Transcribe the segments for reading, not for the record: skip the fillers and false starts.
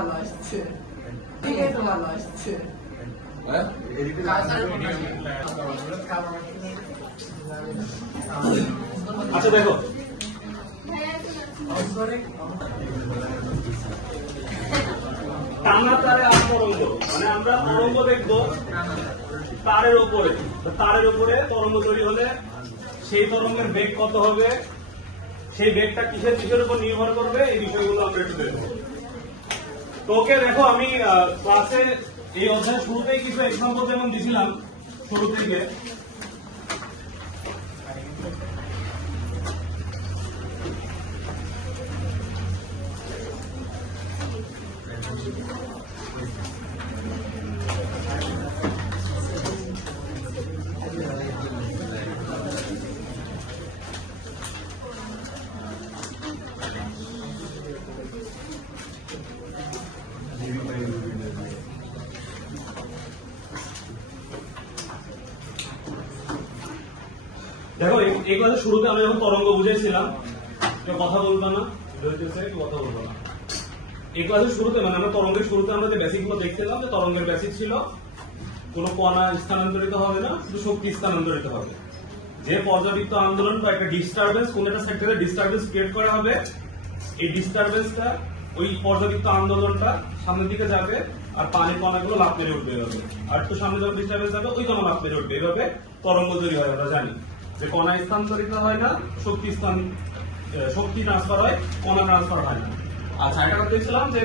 ভালো আসছে, এটাই তো ভালো আসছে। আচ্ছা দেখো, টানা তারে আর তরঙ্গ, মানে আমরা তরঙ্গ দেখবো তারের উপরে, তারের উপরে তরঙ্গ তৈরি হলে সেই তরঙ্গের বেগ কত হবে, সেই বেগটা কিসের কিসের উপর নির্ভর করবে, এই বিষয়গুলো আমরা একটু দেখবো। তো ওকে দেখো, আমি ক্লাসে এই অধ্যায়ের শুরুতেই কিছু এক্সাম্পল যেমন দিয়েছিলাম শুরু থেকে। দেখো, এই ক্লাসের শুরুতে আমি যখন তরঙ্গ বুঝাইছিলাম, কেউ কথা বলবো না, কথা বলবো না। এই ক্লাসের শুরুতে, মানে আমরা তরঙ্গের শুরুতে আমরা যে বেসিক গুলো দেখছিলাম, যে তরঙ্গের বেসিক ছিল কোন কণা স্থানান্তরিত হবে না, শুধু শক্তি স্থানান্তরিত হবে। যে পর্যাবৃত্ত আন্দোলন বা একটা ডিস্টারবেন্স, কোন একটা সাইড থেকে ডিস্টারবেন্স ক্রিয়েট করা হবে, এই ডিস্টারবেন্সটা, ওই পর্যাবৃত্ত আন্দোলনটা সামনের দিকে যাবে, আর পানির কণাগুলো লাফ মেরে উঠবে এভাবে। আর একটু সামনে যখন ডিস্টারবেন্স যাবে, ওই কণা লাফ মেরে উঠবে, এভাবে তরঙ্গ তৈরি হয়। আমরা জানি যে কণা স্থানান্তরিত হয় না, শক্তি ট্রান্সফার হয়, কণা ট্রান্সফার হয় না। আচ্ছা, এটা কথা দেখছিলাম যে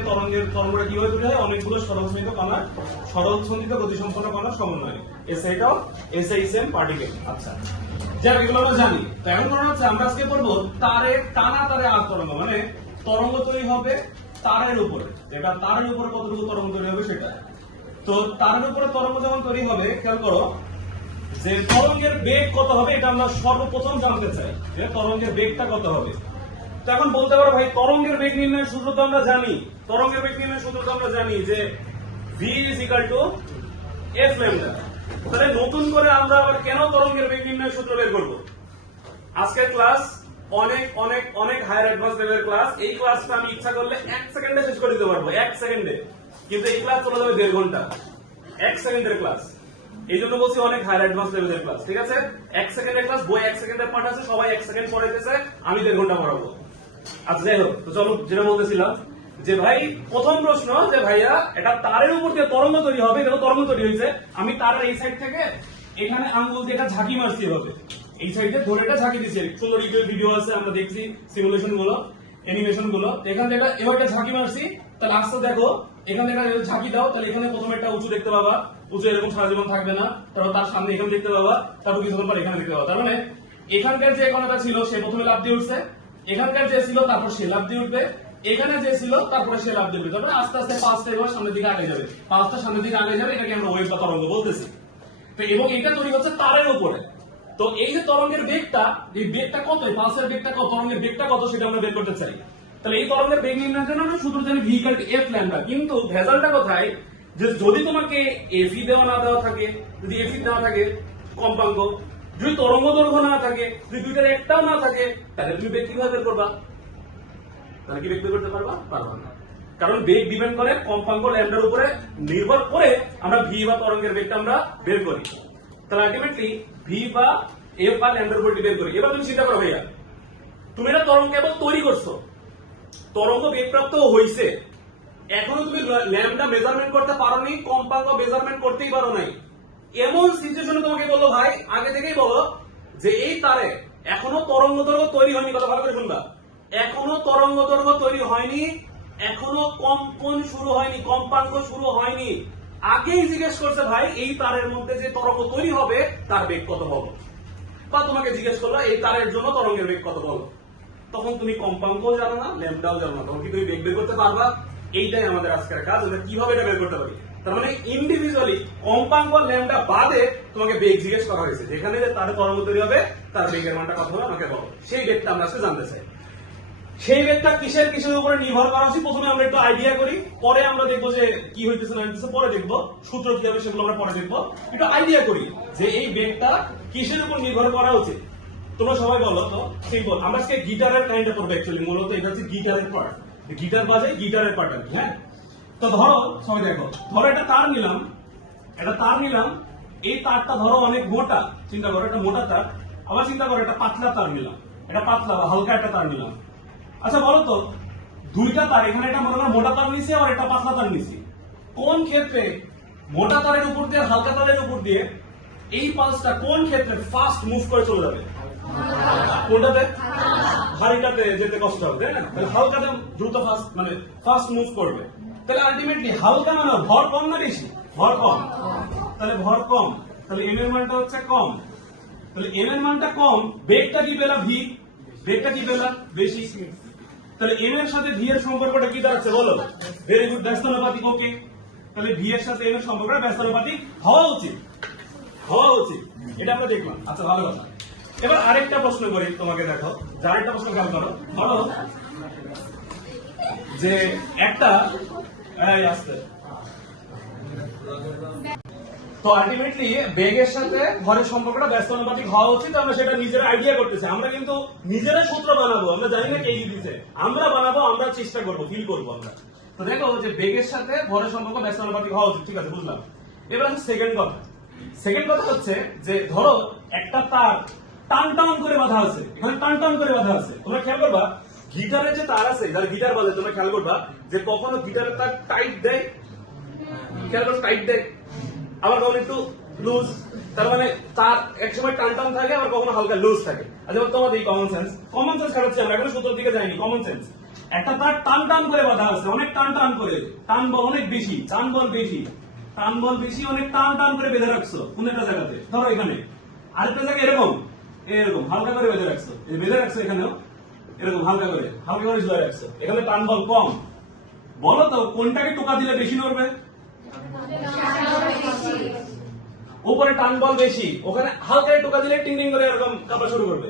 তরঙ্গটা কিভাবে তৈরি হয়, অনেকগুলো সরলসন্ধিত কণার, সরলসন্ধিত গতিসম্পন্ন কণার সমন্বয়ে, এ সেট অফ সেম পার্টিকেল। আচ্ছা, যাক, এগুলো আমরা জানি। তো এখন মনে হচ্ছে আমরা আজকে পড়বো টানা তারে আর তরঙ্গ, মানে তরঙ্গ তৈরি হবে তারের উপরে। এবার তারের উপরে কতটুকু তরঙ্গ তৈরি হবে সেটা। তো তারের উপরে তরঙ্গ যখন তৈরি হবে, খেয়াল করো যে তরঙ্গের বেগ কত হবে, এটা আমরা সর্বপ্রথম জানতে চাই, যে তরঙ্গের বেগটা কত হবে। তো এখন বলতে পারো, ভাই তরঙ্গের বেগ নির্ণয়ের সূত্র তো আমরা জানি, তরঙ্গের বেগ নির্ণয়ের সূত্র তো আমরা জানি যে v = f ল্যামডা। তাহলে নতুন করে আমরা আবার কেন তরঙ্গের বেগ নির্ণয়ের সূত্র বের করব? আজকের ক্লাস অনেক অনেক অনেক হায়ার অ্যাডভান্স লেভেলের ক্লাস। এই ক্লাসটা আমি ইচ্ছা করলে 1 সেকেন্ডে শেষ করে দিতে পারবো, 1 সেকেন্ডে। কিন্তু এই ক্লাস চলে যাবে 1.5 ঘন্টা, 1 সেকেন্ডের ক্লাস। এই জন্য বলছি অনেক হায়ার অ্যাডভান্স লেভেলের ক্লাস, ঠিক আছে? 1 সেকেন্ডের ক্লাস, বই 1 সেকেন্ডের পাঠ আছে, সবাই 1 সেকেন্ড পড়াইতেছে, আমি 1.5 ঘন্টা পড়াবো। আচ্ছা, যাই হোক, তো চলো, যেটা বলতেছিলাম যে ভাই প্রথম প্রশ্ন, যে ভাইয়া এটা তারের উপর দিয়ে তরঙ্গ তৈরি হবে, এটা তরঙ্গ তৈরি হয়েছে, আমি তারের এই সাইড থেকে এখানে আঙ্গুল দিয়ে এটা ঝাঁকি মারছি হবে, এই সাইডে ধরে এটা ঝাঁকি দিচ্ছি। সুন্দর ভিডিও আছে, আমরা দেখছি সিমুলেশন গুলো, অ্যানিমেশন গুলো। এখান থেকে এবার একটা ঝাঁকি মারছি, তাহলে আস্তে দেখো, এখানে একটা ঝাঁকি দাও, তাহলে এখানে প্রথমে একটা উঁচু দেখতে পাবা, উঁচু এরকম সারা জীবন থাকবে না, তারপর তার সামনে এখানে দেখতে পাবা, তারপর কিছুক্ষণ পর এখানে দেখতে পাবা। তার মানে এখানকার যে কণাটা ছিল সে প্রথমে লাফ দিয়ে উঠছে, এখানকার যে ছিল তারপর সে লাফ দিয়ে উঠবে, এখানে যে ছিল তারপরে সে লাফ দিয়ে উঠবে, তারপরে আস্তে আস্তে 5টা এবার সামনের দিকে আগে যাবে, 5টা সামনের দিকে আগে যাবে, এটাকে আমরা ওয়েভ বা তরঙ্গ বলতেছি। তো এবং এটা তৈরি হচ্ছে তারের উপরে। তো এই যে তরঙ্গের বেগটা, এই বেগটা কত, পালসের বেগটা কত, তরঙ্গের বেগটা কত, সেটা আমরা বের করতে চাই। তাহলে এই তরঙ্গের বেগ নির্ণয়ের জন্য আমরা সূত্র জানি v = f ল্যামডা। কিন্তু ভেজালটা কোথায়, যে যদি তোমাকে f দেওয়া না দেওয়া থাকে, যদি f দেওয়া থাকে কম্পাঙ্ক, যদি তরঙ্গ দৈর্ঘ্য না থাকে, যদি দুইটার একটাও না থাকে, তাহলে তুমি বেগ কিভাবে বের করবা? তাহলে কি বেগ বের করতে পারবা? পারবা না, কারণ বেগ ডিপেন্ড করে কম্পাঙ্ক ল্যামডার উপরে নির্ভর করে আমরা v বা তরঙ্গের বেগটা আমরা বের করি। তাহলে আলটিমেটলি v বা f বা ল্যামডার উপর বের করি। এবার তুমি চিন্তা করো, ভাইয়া তুমি এটা তরঙ্গ কেবল তৈরি করছো, তরঙ্গ বেগপ্রাপ্ত হইছে, এখনো তুমি ল্যামডা মেজারমেন্ট করতে পারোনি, কম্পাঙ্ক মেজারমেন্ট করতেই পারো নাই। এমন সিচুয়েশনে তোমাকে বললো, ভাই আগে থেকেই বলো যে এই তারে এখনো তরঙ্গ দৈর্ঘ্য তৈরি হয়নি, কথা ভালো করে শুনবা, এখনো তরঙ্গ দৈর্ঘ্য তৈরি হয়নি, এখনো কম্পন শুরু হয়নি, কম্পাঙ্ক শুরু হয়নি। আগেই জিজ্ঞেস করছে, ভাই এই তারের মধ্যে যে তরঙ্গ তৈরি হবে তার বেগ কত বলো, বা তোমাকে জিজ্ঞেস করলো এই তারের জন্য তরঙ্গের বেগ কত বলো। তখন তুমি কম্পাঙ্কও জানো না, ল্যামডাও জানো না, তখন কি তুমি বেগ বের করতে পারবা? এইটাই আমাদের আজকের কাজ, আমরা কিভাবে এটা বের করতে পারি। তার মানে ইন্ডিভিজুয়ালি কম্পাঙ্ক আর ল্যামডা বাদে তোমাকে বেগ জিজ্ঞেস করা হয়েছে, যেখানে যে তার তরঙ্গ তৈরি হবে তার বেগের মানটা কত হবে আমাকে বলো। সেই বেগটা আমরা আজকে জানতে চাই। সেই বেগটা কিসের কিসের উপরে নির্ভর করা উচিত, প্রথমে আমরা একটু আইডিয়া করি, পরে আমরা দেখবো যে কি হইতেছে না হইতেছে, পরে দেখবো সূত্র কি হবে সেগুলো আমরা পরে দেখবো। একটু আইডিয়া করি যে এই বেগটা কিসের উপর নির্ভর করা উচিত। তোমরা সবাই বলো তো, সিম্পল। আমরা আজকে গিটারের কাহিনীটা করবো, অ্যাকচুয়ালি মূলত এটা হচ্ছে গিটারের পার্ট, গিটার বাজে, গিটারের পার্ট। হ্যাঁ, তো ধরো সবাই দেখো, ধরো একটা তার নিলাম, এই তারটা ধরো অনেক মোটা, চিন্তা করো একটা মোটা তার, আবার চিন্তা করো একটা পাতলা তার নিলাম, এটা পাতলা বা হালকা একটা তার নিলাম। আচ্ছা বলো তো, দুইটা তার, এখানে এটা মনে করো মোটা তার নিছি আর একটা পাতলা তার নিছি, কোন ক্ষেত্রে মোটা তারের উপর দিয়ে হালকা তারের উপর দিয়ে এই পালসটা কোন ক্ষেত্রে ফাস্ট মুভ করে চলে যাবে? কোনটাতে? ভারীটাতে যেতে কষ্ট হবে, তাই না? তাহলে হালকাতে দ্রুত ফাস্ট মুভ করবে। তাহলে আলটিমেটলি হালকা মানে ভর কম না বেশি? ভর কম। তাহলে ভর কম, তাহলে এম এর মানটা হচ্ছে কম। তাহলে এম এর মানটা কম, বেগটা কি পেলাম? ভি। বেগটা কি পেলাম? বেশি। তাহলে এম এর সাথে ভি এর সম্পর্কটা কি দাঁড়াচ্ছে বলো? Very good, ব্যস্তানুপাতিক। ওকে, তাহলে ভি এর সাথে এম এর সম্পর্কটা ব্যস্তানুপাতিক হওয়া উচিত, এটা আমরা দেখলাম। আচ্ছা ভালো কথা। এবার আরেকটা প্রশ্ন করি তোমাকে, দেখো আরেকটা প্রশ্ন খেয়াল করো। ধরো যে একটা আসতে, তো আলটিমেটলি বেগের সাথে ভরের সম্পর্কটা ব্যস্তানুপাতিক হওয়া উচিত। আমরা সেটা নিজেরা আইডিয়া করতেছি, আমরা কিন্তু নিজেরা সূত্র বানাবো, আমরা জানি না কে দিতেছে, আমরা বানাবো, আমরা চেষ্টা করবো, ফিল করবো আমরা। তো দেখো যে বেগের সাথে ভরের সম্পর্ক ব্যস্তানুপাতিক হওয়া উচিত, ঠিক আছে বুঝলাম। এবার সেকেন্ড কথা হচ্ছে যে ধরো একটা তার টান করে বাঁধা আছে, এখানে টান করে বাঁধা আছে। তোমরা খেয়াল করবা গিটারের যে তার আছে, যারা গিটার বাজে, তোমরা খেয়াল করবা যে কখনো গিটারের তার টাইট দেয়, খেয়াল করো টাইট দেয়, আবার কখনো একটু লুজ, তার মানে তার একসময় টান থাকে, আবার কখনো হালকা লুজ থাকে। আচ্ছা তোমাদের এই কমন সেন্স খাটাচ্ছি আমরা, এখন সূত্রের দিকে যাইনি, কমন সেন্স। একটা তার টান করে বাঁধা আছে, অনেক টান করে, টান বল অনেক বেশি, টান বল বেশি, অনেক টান করে বেঁধে রাখছো কোন একটা জায়গাতে, ধরো এখানে, আরেকটা জায়গায় এরকম হালকা করে বেঁধে রাখছো, এখানেও এরকম হালকা করে ঝুলে রাখছো, এখানে টান বল কম। বলো তো কোনটাকে টোকা দিলে বেশি নড়বে? উপরে টান বল বেশি, ওখানে হালকা টোকা দিলে টিং টিং করে এরকম কাঁপা শুরু করবে।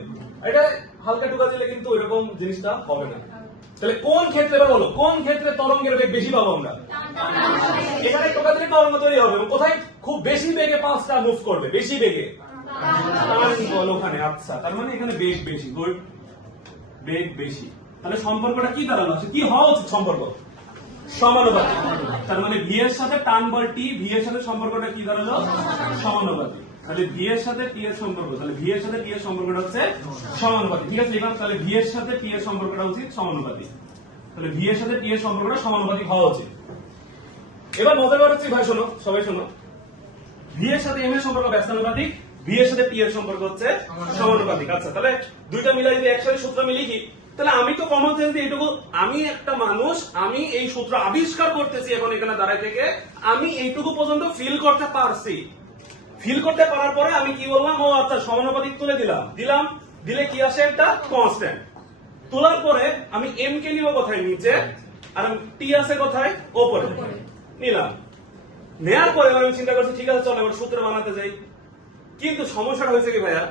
এটা হালকা টোকা দিলে কিন্তু এরকম জিনিসটা হবে না। তাহলে কোন ক্ষেত্রে, বলো কোন ক্ষেত্রে তরঙ্গের বেগ বেশি পাবো আমরা? এখানে টোকা দিলে তরঙ্গ তৈরি হবে, কোথায় খুব বেশি বেগে পাঁচটা মুভ করবে, বেশি বেগে টান বল ওখানে। আচ্ছা তার মানে এখানে বেগ বেশি, গুড, বেগ বেশি। তাহলে সম্পর্কটা কি দাঁড়ালো? কি হওয়া উচিত সম্পর্ক? সমানুপাতিক। তার মানে ভি এর সাথে টান বল টি, ভি এর সাথে সম্পর্কটা কি দাঁড়ালো? সমানুপাতিক। তাহলে ভি এর সাথে টি এর সম্পর্ক, তাহলে ভি এর সাথে টি এর সম্পর্কটা হচ্ছে সমানুপাতিক, ঠিক আছে? এবার তাহলে ভি এর সাথে টি এর সম্পর্কটা উচিত সমানুপাতিক, তাহলে ভি এর সাথে টি এর সম্পর্কটা সমানুপাতিক হওয়া উচিত। এবার মজা করাচ্ছি ভাই, শোনো সবাই শোনো, ভি এর সাথে এম এর সম্পর্ক ব্যস্তানুপাতিক, ভি এর সাথে টি এর সম্পর্ক হচ্ছে সমানুপাতিক। আচ্ছা তাহলে দুইটা মিলাই যদি একসাথে সূত্র মিলিয়ে কি, তাহলে আমি তো কমন সেন্স দিয়ে এইটুকু, আমি একটা মানুষ, আমি এই সূত্র আবিষ্কার করতেছি এখন এখানে দাঁড়ায় থেকে, আমি এইটুকু পর্যন্ত ফিল করতে পারছি। ফিল করতে পারার পরে আমি কি বললাম, ও আচ্ছা সমানুপাতিক তুলে দিলে কি আসে? একটা কনস্ট্যান্ট। তোলার পরে আমি এম কে নিব কোথায়? নিচে, আর টি আছে কোথায়? ওপরে নিলাম। নেয়ার পরে আমি চিন্তা করছি ঠিক আছে চলো এবার সূত্র বানাতে যাই। কিন্তু সমস্যাটা হয়েছে কি ভাইয়া,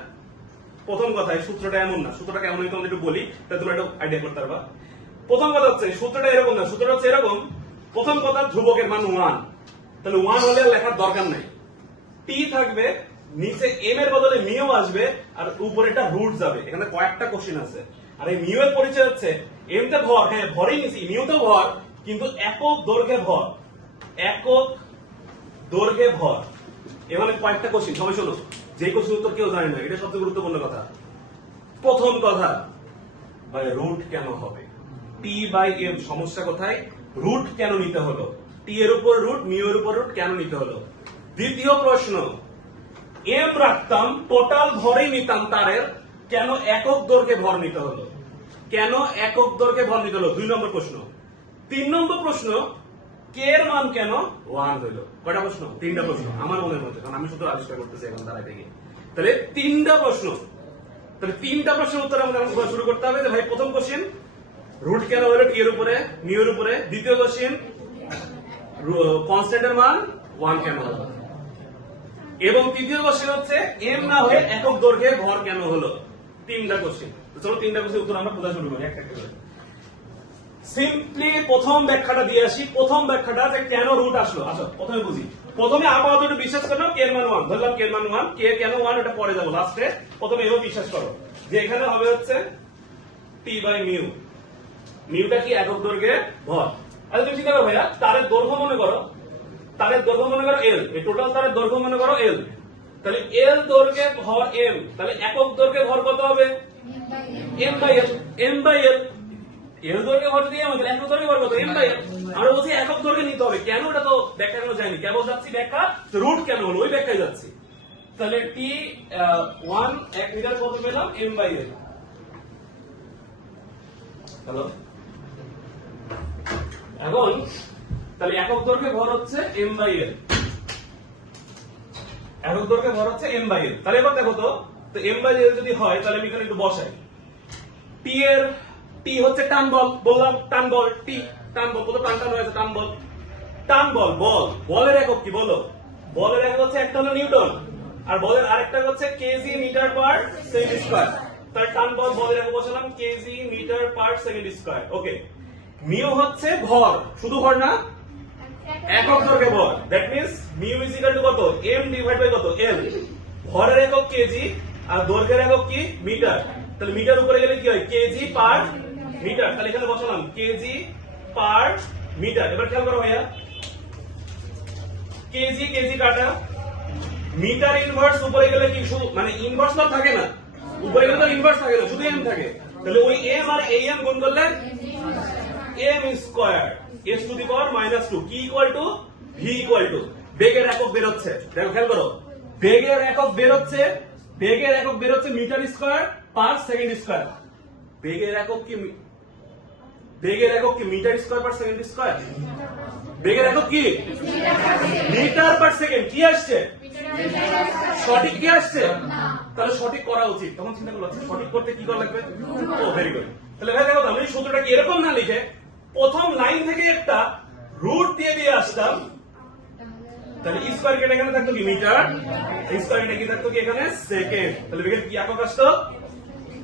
প্রথম কথায় সূত্রটা এমন না, সূত্রটা কেমন তোমাদের একটু বলি, তাহলে তোমরা একটু আইডিয়া করতে পারবা। প্রথম কথা হচ্ছে সূত্রটা এরকম না, সূত্রটা হচ্ছে এরকম। প্রথম কথা, ধ্রুবকের মান 1, তাহলে 1 হলে আর লেখার দরকার নাই, টি থাকবে, নিচে এম এর বদলে মিউ আসবে, আর উপরে একটা রুট যাবে। এখানে কয়েকটা কোশ্চেন আছে, আর এই মিউ এর পরিচয় হচ্ছে এম তে ভর, হ্যাঁ ভরই নিছি, মিউ তে ভর, কিন্তু একক দৈর্ঘ্যে ভর, এখানে কয়েকটা কোশ্চেন। সবাই শোনো, যে কোশ্চেন উত্তর কেউ জানে না, এটা সবচেয়ে গুরুত্বপূর্ণ কথা। প্রথম কথা, ভাই রুট কেন হবে? টি বাই এম, সমস্যা কোথায়? রুট কেন নিতে হলো? টি এর উপর রুট, মিউ এর উপর রুট কেন নিতে হলো? দ্বিতীয় প্রশ্ন, এম রাখতাম, টোটাল ভরেই নিতাম তারের, কেন একক দৈর্ঘ্যে ভর নিতে হলো? 2 নম্বর প্রশ্ন। 3 নম্বর প্রশ্ন, কে এর মান কেন 1 হইল? কয়টা প্রশ্ন? 3টা প্রশ্ন আমার মনের মধ্যে, কারণ আমি শুধু আবিষ্কার করতেছি এখন দাঁড়ায় থেকে। তাহলে 3টা প্রশ্ন, তাহলে 3টা প্রশ্নের উত্তর আমাদের শুরু করতে হবে। যে ভাই প্রথম কোশ্চেন, রুট কেন হলো টি এর উপরে, মিউ এর উপরে। দ্বিতীয় কোশ্চেন, কনস্ট্যান্টের মান 1 কেন হলো, এবং তৃতীয় কোশ্চেন হচ্ছে এম না হয়ে একক দৈর্ঘ্যে ভর কেন হলো। 3টা কোশ্চেন। চলো 3টা কোশ্চেন উত্তর আমরা খোঁজা শুরু করি একটা একটা করে। সিম্পলি প্রথম ব্যাখ্যাটা দিয়ে আসি। প্রথম ব্যাখ্যাটা যে কেন রুট আসলো, আচ্ছা প্রথমে বুঝি। প্রথমে আপাতত একটু বিশ্বাস করলাম কে এর মান 1, ধরলাম কে এর মান 1, কে কেন 1 এটা পরে যাবো লাস্টে। প্রথমে এও বিশ্বাস করো যে এখানে হবে হচ্ছে টি বাই মিউ, মিউটা কি একক দৈর্ঘ্যে ভর, আচ্ছা তুমি চিন্তা করো ভাইয়া, তারের দৈর্ঘ্য মনে করো, তারের দৈর্ঘ্য মনে করো এল, এই টোটাল তারের দৈর্ঘ্য মনে করো এল, তাহলে এল দৈর্ঘ্যে ভর এম, তাহলে একক দৈর্ঘ্যে ভর কত হবে? M by L, M by l. L দৈর্ঘ্যে ভর দিয়ে আমাদের একক দৈর্ঘ্যে ভর কত? M by l. আমরা বলছি একক দৈর্ঘ্যে নিতে হবে, কেন ওটা তো ব্যাখ্যা কেন যায়নি, কেবল যাচ্ছি ব্যাখ্যা রুট কেন হলো ওই ব্যাখ্যায় যাচ্ছি। তাহলে টি 1 1 মিটার কত পেলাম? M by L. হ্যালো, এখন তাহলে একক দৈর্ঘ্যে ভর হচ্ছে এম বাই এল, একক দৈর্ঘ্যে ভর হচ্ছে এম বাই এল। তাহলে এবার দেখো তো এম বাই এল যদি হয় তাহলে আমি এখানে একটু বসাই। টি এর টি হচ্ছে টান বল, বললাম টান বল, টি টান বল, কত টান টান হয়েছে টান বল, টান বল, বল, বলের একক কি বলো? বলের একক হচ্ছে একটা হলো নিউটন, আর বলের আরেকটা হচ্ছে kg metre per second square. তার টান বল, বলের একক বসালাম kg metre per second square. Okay, mu হচ্ছে ভর, শুধু ভর না, একক দৈর্ঘ্যে ভর, that means mu is equal to কত? এম ডিভাইড বাই কত? এল। ভরের একক কেজি আর দৈর্ঘ্যের একক কি? মিটার। তাহলে মিটার উপরে গেলে কি হয়? KG per metre. তাহলে এখানে বসালাম কেজি পার মিটার। এবার খেয়াল করো ভাইয়া, কেজি কেজি কাটা, মিটার ইনভার্স উপরে গেলে কি শুধু মানে ইনভার্স তো থাকে না, উপরে গেলে তো ইনভার্স থাকে না, শুধু এম থাকে। তাহলে ওই এম আর এই এম গুণ করলে m square s to the power -2 কি equal to v equal to বেগের একক বের হচ্ছে। দেখো খেয়াল করো, বেগের একক বের হচ্ছে, বেগের একক বের হচ্ছে metre square per second square. বেগের একক কি? বেগের একক কি metre square per second square? বেগের একক কি? Metre per second. কি আসছে? সঠিক কি আসছে? তাহলে সঠিক করা উচিত। তখন চিন্তা করলো সঠিক করতে কি করা লাগবে? ও ভেরি গুড। তাহলে ভাই দেখো আমি সূত্রটা কি এরকম না লিখে প্রথম লাইন থেকে একটা রুট দিয়ে দিয়ে আসতাম, তাহলে স্কয়ার কেটে এখানে থাকতো কি মিটার, স্কয়ার কেটে কি থাকতো কি এখানে সেকেন্ড। তাহলে বেগের কি একক আসতো?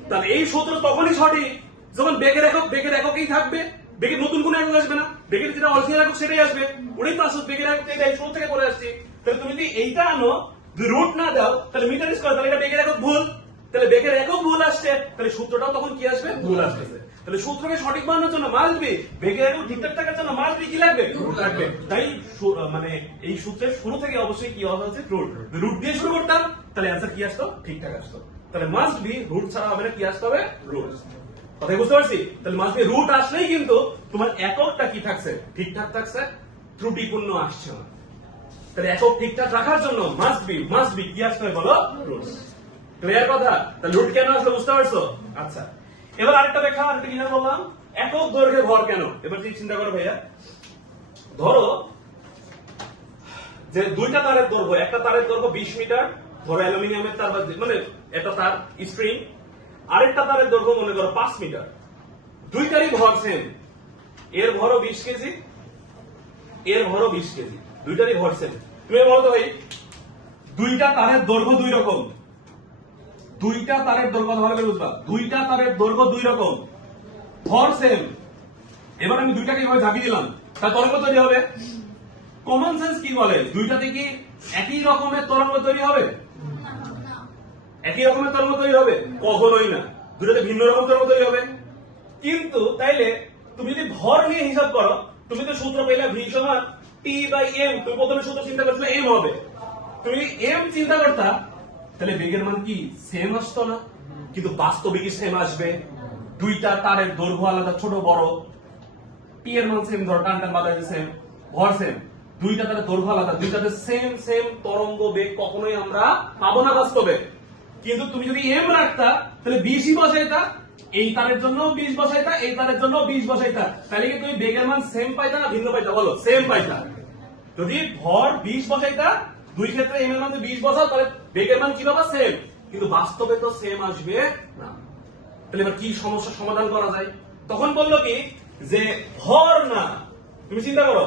তাহলে এই সূত্র তখনই সঠিক যখন বেগের একক বেগের এককই থাকবে, বেগের নতুন কোনো একক আসবে না, বেগের যেটা অরিজিনাল একক সেটাই আসবে। ওটাই তো আসলে বেগের একক, এটাই শুরু থেকে পড়ে আসছে। তাহলে তুমি যদি এইটা আনো, যদি রুট না দাও, তাহলে মিটার স্কয়ার, তাহলে এটা বেগের একক ভুল, তাহলে বেগের একক ভুল আসছে, তাহলে সূত্রটাও তখন কি আসবে? ভুল আসতেছে। তাহলে সূত্রকে সঠিক বানানোর জন্য মাস্ট বি, বেগের একক ঠিকঠাক থাকার জন্য মাস্ট বি কি লাগবে? রুট লাগবে। তাই মানে এই সূত্রের শুরু থেকে অবশ্যই কি হওয়া হচ্ছে? রুট। রুট দিয়ে শুরু করতাম তাহলে অ্যান্সার কি আসতো? ঠিকঠাক আসতো। তাহলে মাস্ট বি রুট ছাড়া হবে না, কি আসতে হবে? রুট। কথা বুঝতে পারছি? তাহলে মাস্ট বি রুট আসলেই কিন্তু তোমার এককটা কি থাকছে? ঠিকঠাক থাকছে, ত্রুটিপূর্ণ আসছে না। তাহলে একক ঠিকঠাক রাখার জন্য মাস্ট বি কি আসতে হবে বলো? রুট। ক্লিয়ার কথা? তাহলে রুট কেন আসলে বুঝতে পারছো? আচ্ছা, এবার আরেকটা দেখা, আরেকটা কি জানো বললাম? একক দৈর্ঘ্যে ভর কেন? এবার যদি চিন্তা করো ভাইয়া, ধরো যে দুইটা তারের দৈর্ঘ্য, একটা তারের দৈর্ঘ্য 20 মিটার, ধরো অ্যালুমিনিয়ামের তার মানে একটা তার স্ট্রিং, আরেকটা তারের দৈর্ঘ্য মনে করো 5 মিটার, দুইটারই ভর সেম, এর ভরও 20 কেজি, এর ভরও 20 কেজি, দুইটারই ভর সেম। তুমি বলো তো ভাই, দুইটা তারের দৈর্ঘ্য দুই রকম, দুইটা তারের দৈর্ঘ্য ভালো করে বুঝবা, দুইটা তারের দৈর্ঘ্য দুই রকম, ভর সেম। এবার আমি দুইটাকে এভাবে ঝাঁকি দিলাম, তার তরঙ্গ তৈরি হবে। কমন সেন্স কি বলে? দুইটাতে কি একই রকমের তরঙ্গ তৈরি হবে? একই রকমের তরঙ্গ তৈরি হবে? কখনোই না, দুইটাতে ভিন্ন রকম তরঙ্গ তৈরি হবে। কিন্তু তাইলে তুমি যদি ভর নিয়ে হিসাব করো, তুমি তো সূত্র পেলে ভি সমান টি বাই এম, তুমি প্রথমে সূত্র চিন্তা করছিলে এম হবে, তুমি এম চিন্তা করতা, তাহলে বেগের মান কি সেম আসতো না? কিন্তু বাস্তবে কি সেম আসবে? দুইটা তারের দৈর্ঘ্য আলাদা, ছোট বড়, টি এর মান সেম, ধর টান টান বাতাসে সেম, ভর সেম, দুইটা তারের দৈর্ঘ্য আলাদা, দুইটাতে সেম সেম তরঙ্গ বেগ কখনোই আমরা পাবো না বাস্তবে। কিন্তু তুমি যদি এম রাখতা, তাহলে 20ই বসাইতা, এই তারের জন্য 20 বসাইতা, এই তারের জন্য 20 বসাইতা, তাহলে কি তুমি বেগের মান সেম পাইতা না ভিন্ন পাইতা? বলো, সেম পাইতা। যদি ভর 20 বসাইতা, দুই ক্ষেত্রে এম এর মান 20 বসাও, তাহলে বেগের মান কি পাবা? সেম। কিন্তু বাস্তবে তো সেম আসবে না। তাহলে এবার কি সমস্যার সমাধান করা যায়? তখন বললো কি যে ভর না, তুমি চিন্তা করো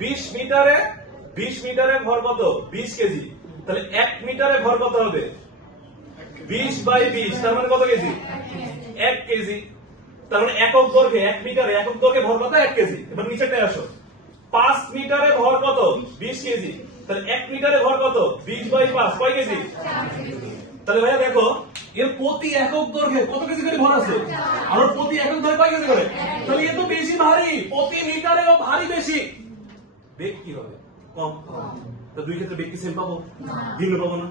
20 মিটারে ভর কত? 20 কেজি, তাহলে 1 মিটারে ভর কত হবে? 20 বাই 20, তার মানে কত কেজি? 1 কেজি। তার মানে একক দৈর্ঘ্যে 1 মিটারে একক দৈর্ঘ্যে ভর কত? 1 কেজি। এবার নিচেটায় আসো, 5 মিটারে ভর কত? 20 কেজি, তাহলে 1 মিটারে ভর কত? 20 বাই 5, কয় কেজি? তাহলে ভাইয়া দেখো এর প্রতি একক দৈর্ঘ্যে কত কেজি করে ভর আছে আর ওর প্রতি একক দৈর্ঘ্যে কয় কেজি করে, তাহলে এ তো বেশি ভারী, প্রতি মিটারেও ভারী বেশি। বেগ কি হবে কম, তো দুই ক্ষেত্রে বেগ কি সেম পাবো, ভিন্ন পাবো না।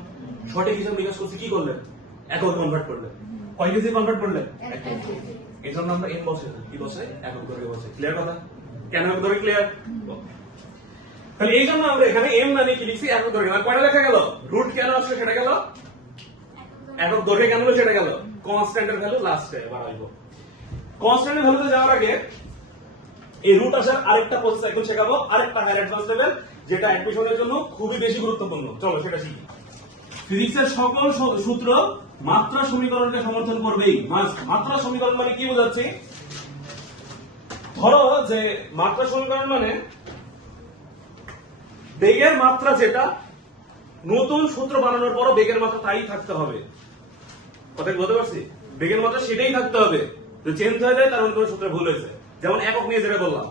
সঠিক হিসাব নিকাশ করছি, কি করলেন একক কনভার্ট করলেন, কয় কেজি কনভার্ট করলেন, এই জন্য আমরা এম বসে কি বসে একক দৈর্ঘ্যে বসে। ক্লিয়ার কথা, কেন একক দৈর্ঘ্যে ক্লিয়ার। তাহলে এই জন্য আমরা এখানে এম মানে কি লিখছি একক দৈর্ঘ্য, মানে কয়টা লেখা গেল, রুট কেন আসলে সেটা গেল, একক দৈর্ঘ্যে কেন হলো সেটা গেল, কনস্ট্যান্টের ভ্যালু লাস্টে বাড়াইবো। কনস্ট্যান্টের ভ্যালুতে যাওয়ার আগে এই রুট আসার আরেকটা প্রসেস এখন শেখাবো, আরেকটা হায়ার অ্যাডভান্স লেভেল, যেটা অ্যাডমিশনের জন্য খুবই বেশি গুরুত্বপূর্ণ। চলো সেটা শিখি। ফিজিক্সের সকল সূত্র মাত্রা সমীকরণকে সমর্থন করবেই। মাত্রা সমীকরণ মানে কি বোঝাচ্ছি, ধরো যে মাত্রা সমীকরণ মানে বেগের মাত্রা যেটা, নতুন সূত্র বানানোর পরও বেগের মাত্রা তাই থাকতে হবে। কথা বলতে পারছি, বেগের মাত্রা সেটাই থাকতে হবে, যদি চেঞ্জ হয়ে যায় তার কোনো সূত্রে ভুল হয়েছে। যেমন একক নিয়ে যেটা বললাম,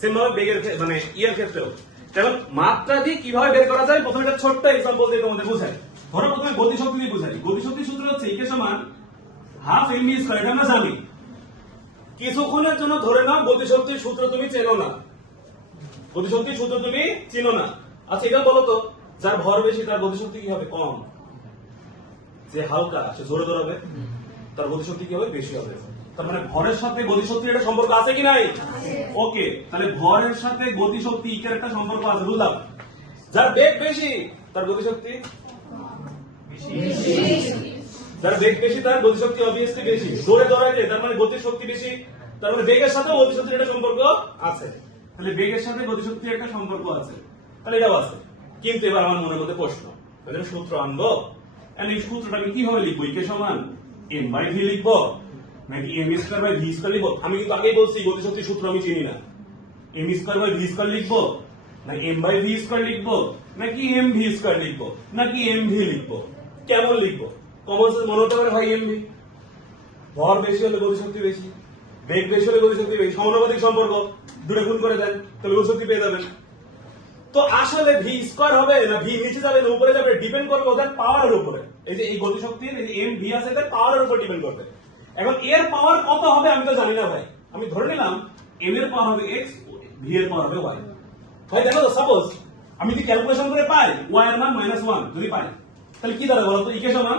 সেম ভাবে বেগের মানে ইয়ের ক্ষেত্রেও। যেমন মাত্রা দিয়ে কিভাবে বের করা যায়, প্রথমে একটা ছোট্ট এক্সাম্পল দিয়ে তোমাদের বোঝাই। ধরো প্রথমে গতিশক্তি দিয়ে বোঝাই। গতিশক্তির সূত্র হচ্ছে ইকে সমান হাফ এমভি স্কয়ার, এটা আমরা জানি। কিছুক্ষণের জন্য ধরে নাও গতিশক্তির সূত্র তুমি চেনো না, গতিশক্তির সূত্র তুমি চিনো না। আচ্ছা এটা বলো তো, যার ভর বেশি তার গতিশক্তি কি হবে, কম। যে হালকা সে জোরে দৌড়াবে তার গতিশক্তি কি হবে, বেশি হবে। তার মানে ভরের সাথে গতিশক্তির একটা সম্পর্ক আছে কি নাই, ওকে। তাহলে ভরের সাথে গতিশক্তি ইকের একটা সম্পর্ক আছে, বুঝলাম। যার বেগ বেশি তার গতিশক্তি যার বেগ বেশি তার গতিশক্তি অবভিয়াসলি বেশি। জোরে দৌড়াইলে তার মানে গতিশক্তি বেশি, তার মানে বেগের সাথে গতিশক্তির একটা সম্পর্ক আছে। তাহলে বেগের সাথে গতিশক্তির একটা সম্পর্ক আছে, তাহলে এটাও আছে। কিন্তু এবার আমার মনের মধ্যে প্রশ্ন, সূত্র আনবো, এই সূত্রটা আমি কিভাবে লিখবো, ইকে সমান এম বাই ভি লিখবো নাকি M square by V square লিখবো। আমি কিন্তু আগেই বলছি গতিশক্তির সূত্র আমি চিনি না। M square by V square লিখবো নাকি এম বাই ভি স্কয়ার লিখবো নাকি এম ভি স্কয়ার লিখবো নাকি এম ভি লিখবো, কেমন লিখবো। কমন সেন্স মনে হতে পারে ভাই এম ভি, ভর বেশি হলে গতিশক্তি বেশি, বেগ বেশি হলে গতিশক্তি বেশি, সমানুপাতিক সম্পর্ক, দুটো গুণ করে দেন তাহলে গতিশক্তি পেয়ে যাবেন। তো আসলে ভি স্কয়ার হবে না ভি নিচে যাবে না উপরে যাবে, ডিপেন্ড করবে ওদের পাওয়ারের উপরে। এই যে এই গতিশক্তির এই যে এম ভি আছে এদের পাওয়ারের উপর ডিপেন্ড করবে। এখন এর পাওয়ার কত হবে আমি তো জানি না ভাই, আমি ধরে নিলাম এম এর পাওয়ার হবে এক্স, ভি এর পাওয়ার হবে ওয়াই। ভাই দেখো তো, সাপোজ আমি যদি ক্যালকুলেশন করে পাই ওয়াই এর মান -1 যদি পাই, তাহলে কি দাঁড়াবে বলতো, ইকে সমান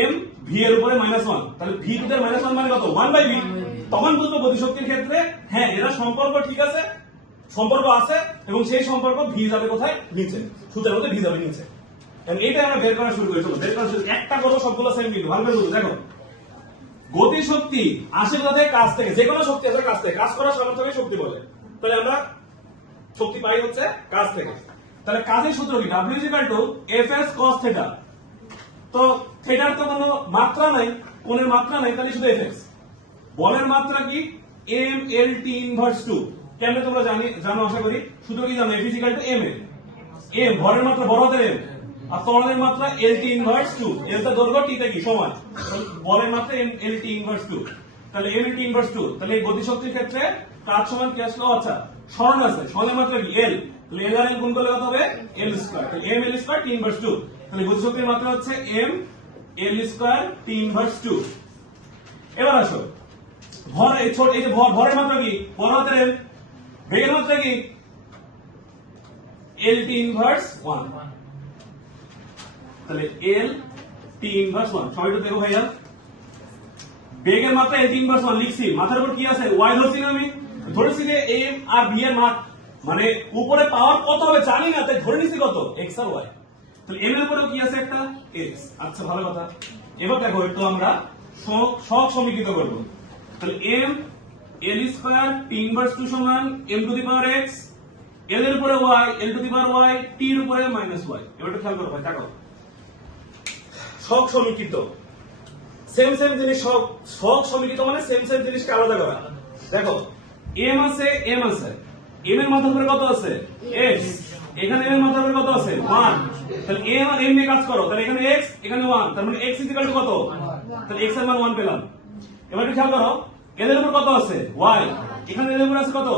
এম ভি এর উপরে -1, তাহলে ভি টু দের -1 মানে কত, 1/v। তখন বুঝবো গতিশক্তির ক্ষেত্রে হ্যাঁ এরা সম্পর্ক ঠিক আছে, সম্পর্ক আছে, এবং সেই সম্পর্ক ভি যাবে কোথায়, নিচে, সূত্রের মধ্যে ভি যাবে নিচে। এইটা আমরা বের করা শুরু করি। চলো বের করা শুরু, একটা করবো সবগুলো সেম কিন্তু ভালো করে বুঝো। দেখো গতিশক্তি আসে কোথা থেকে, কাজ থেকে। যে কোনো শক্তি আসে কাজ থেকে, কাজ করার সামর্থ্যকে শক্তি বলে। তাহলে আমরা শক্তি পাই হচ্ছে কাজ থেকে। তাহলে কাজের সূত্র কি, W Fs cos θ। তো থিটার তো কোনো মাত্রা নাই, কোণের মাত্রা নাই, তাহলে শুধু Fx। বলের মাত্রা কি, m l t ইনভার্স 2। কেন তোমরা জানো আশা করি, সূত্র কি জানো, F m a। m ভরের মাত্রা বড় হাতের m, আর ত্বরণের মাত্রা l t ইনভার্স 2। l টা দৈর্ঘ্য t তে কি সমান, বলের মাত্রা m l t ইনভার্স 2। তাহলে m l t ইনভার্স 2, তাহলে এই গতিশক্তির ক্ষেত্রে কাজ সমান কি আসলো, আচ্ছা সরণ আছে, সরণের মাত্রা কি l, তাহলে l আর l গুণ করলে কত হবে, l স্কয়ার। তাহলে m l square t inverse 2, তাহলে গতিশক্তির মাত্রা হচ্ছে m l square t inverse 2। এবার আসো ভর, এই ছোট এই যে ভরের মাত্রা কি, বড় হাতের m, বেগের মাত্রা কি l t ইনভার্স 1, তাহলে l t ইনভার্স 1। সবাই তো দেখো ভাইয়া, বেগের মাত্রা l t ইনভার্স 1 লিখছি, মাথার উপর কি আছে, y ধরছি না, আমি ধরেছি যে m আর v এর মান, মানে উপরে পাওয়ার কত হবে জানি না, তাই ধরে নিছি কত, x আর y। তাহলে m এর উপরেও কি আছে, একটা x। আচ্ছা ভালো কথা। এবার দেখো একটু আমরা সহগ সমীকৃত করব। তাহলে m l square t inverse 2 সমান m to the power x, l এর উপরে y, l two the power y, t এর উপরে -y। এবার একটু খেয়াল করো ভাই, দেখো সহগ সমীকৃত, সেম জিনিস। সহগ সমীকৃত মানে সেম জিনিসকে আলাদা করা। দেখো m আছে, m আছে, m এর মাথার উপরে কত আছে, x, এখানে m এর মাথার উপরে কত আছে, 1। তাহলে m আর m নিয়ে কাজ করো, তাহলে এখানে x এখানে 1, তার মানে x ইকুয়াল টু কত, তাহলে x এর মান 1 পেলাম। এবার একটু খেয়াল করো, l এর উপর কত আছে, y, এখানে l এর উপর আছে কত,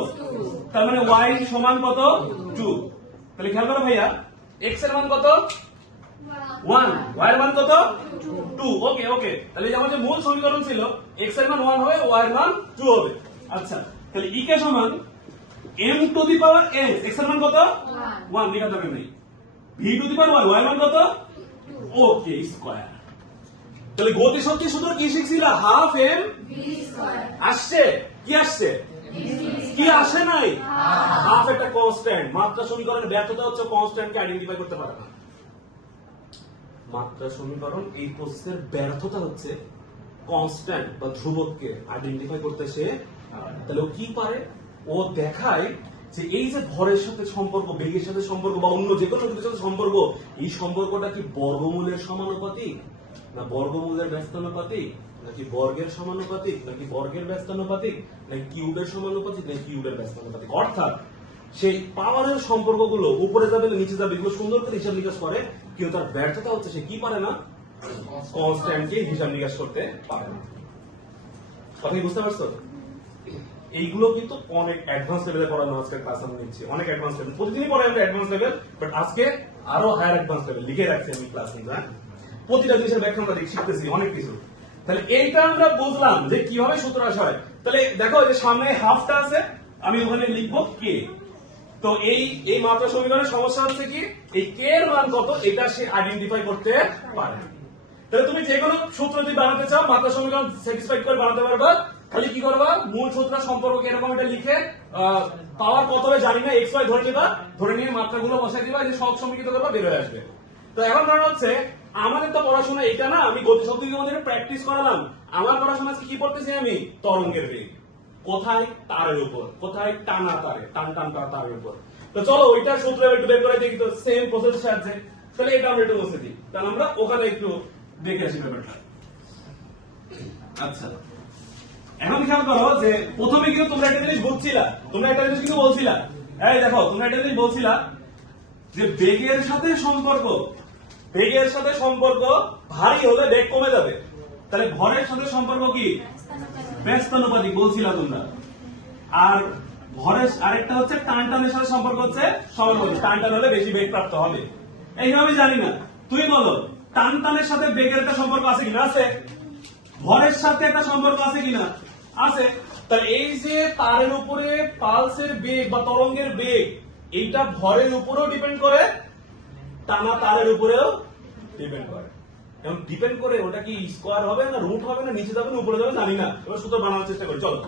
তার মানে y সমান কত, 2। তাহলে খেয়াল করো ভাইয়া, x এর মান কত, 1, y এর মান কত 2। ওকে ওকে, তাহলে এই আমাদের মূল সমীকরণ ছিল x এর মান 1 হবে, y এর মান 2 হবে। আচ্ছা, তাহলে e কে সমান m to the power n, x এর মান কত 1, লেখা দরকার নেই, v two the power y এর মান কত ওকে স্কয়ার। তাহলে গতি শক্তি সূত্র কি শিখছিলা, হাফ m আসছে, কি আসছে, কি আসে নাই, হাফ একটা কনস্ট্যান্ট। মাত্রা সমীকরণের ব্যর্থতা হচ্ছে কনস্ট্যান্টকে আইডেন্টিফাই করতে পারে না। মাত্রা সমীকরণ এই প্রসেসের ব্যর্থতা হচ্ছে কনস্ট্যান্ট বা ধ্রুবককে আইডেন্টিফাই করতে সে, তাহলে ও কি পারে, ও দেখায় যে এই যে ভরের সাথে সম্পর্ক, বেগের সাথে সম্পর্ক বা অন্য যে কোনো কিছুর সাথে সম্পর্ক, এই সম্পর্কটা কি বর্গমূলের সমানুপাতিক না বর্গমূলের ব্যস্তানুপাতিক নাকি বর্গের সমানুপাতিক নাকি বর্গের ব্যস্তানুপাতিক নাকি কিউবের সমানুপাতিক নাকি কিউবের ব্যস্তানুপাতিক। অর্থাৎ সেই পাওয়ারের সম্পর্কগুলো উপরে যাবে না নিচে যাবে এগুলো সুন্দর করে হিসাব নিকাশ করে, কিন্তু তার ব্যর্থতা হচ্ছে সে কি পারে না, কনস্ট্যান্টকে হিসাব নিকাশ করতে পারে না। কথা কি বুঝতে পারছো? এইগুলো কিন্তু অনেক অ্যাডভান্স লেভেলে পড়ানো আজকে ক্লাস আমি নিচ্ছি, অনেক অ্যাডভান্স লেভেল, প্রতিদিনই পড়াই আমরা অ্যাডভান্স লেভেল, বাট আজকে আরো হায়ার অ্যাডভান্স লেভেল লিখে রাখছি আমি ক্লাস নিয়ে। হ্যাঁ, প্রতিটা জিনিসের ব্যাখ্যা আমরা শিখতেছি অনেক কিছু। তাহলে এইটা আমরা বুঝলাম যে কিভাবে সূত্র আসা হয়। তাহলে দেখো যে সামনে হাফটা আছে, আমি ওখানে লিখবো কে। তো এই মাত্রা সমীকরণের সমস্যা হচ্ছে কি, এই কে এর মান কত এটা সে আইডেন্টিফাই করতে পারে। তাহলে তুমি যে কোনো সূত্র যদি বানাতে চাও মাত্রা সমীকরণ স্যাটিসফাইড করে বানাতে পারবা, খালি কি করবা, মূল সূত্র সম্পর্ক এরকম এটা লিখে পাওয়ার কত হবে জানি না, এক্স ওয়াই ধরে নিবা, ধরে নিয়ে মাত্রাগুলো বসাই দিবা, যে সব সমীকৃত করবা, বের হয়ে আসবে। তো এখন ধরো হচ্ছে আমাদের তো পড়াশোনা এটা না, আমি গতি শক্তিকে আমাদের প্র্যাকটিস করালাম, আমার পড়াশোনা কি পড়তেছি আমি, তরঙ্গের বেগ কোথায়, তারের উপর, কোথায়, টানা তারে, টান টান তারের উপর। তো চলো ওইটা সূত্র একটু বের করে দেখি, তো সেম প্রসেস সাহায্যে। তাহলে এটা আমরা একটু বসে দিই, তাহলে আমরা ওখানে একটু দেখে আসি ব্যাপারটা। আচ্ছা, এখন খেয়াল করো যে প্রথমে কিন্তু তোমরা একটা জিনিস বুঝছিলা, তোমরা একটা জিনিস কিন্তু বলছিলা, এই দেখো তোমরা একটা জিনিস বলছিলা যে বেগের সাথে সম্পর্ক, বেগের সাথে সম্পর্ক ভারী হলে বেগ কমে যাবে, তাহলে ভরের সাথে সম্পর্ক কি, ব্যস্তানুপাতিক বলছিলা তোমরা। আর ভরের আরেকটা হচ্ছে টান টানের সাথে সম্পর্ক হচ্ছে সমানুপাতিক, টান টান হলে বেশি বেগ প্রাপ্ত হবে। এইভাবে জানি না, তুই বলো টান টানের সাথে বেগের একটা সম্পর্ক আছে কিনা, আছে। ভরের সাথে একটা সম্পর্ক আছে কিনা, আছে। তাহলে এই যে তারের উপরে পালসের বেগ বা তরঙ্গের বেগ, এইটা ভরের উপরেও ডিপেন্ড করে, টানা তারের উপরেও ডিপেন্ড করে। এবং ডিপেন্ড করে ওটা কি স্কয়ার হবে না রুট হবে না নিচে যাবে না উপরে যাবে জানি না, এবার সূত্র বানানোর চেষ্টা করি। চলো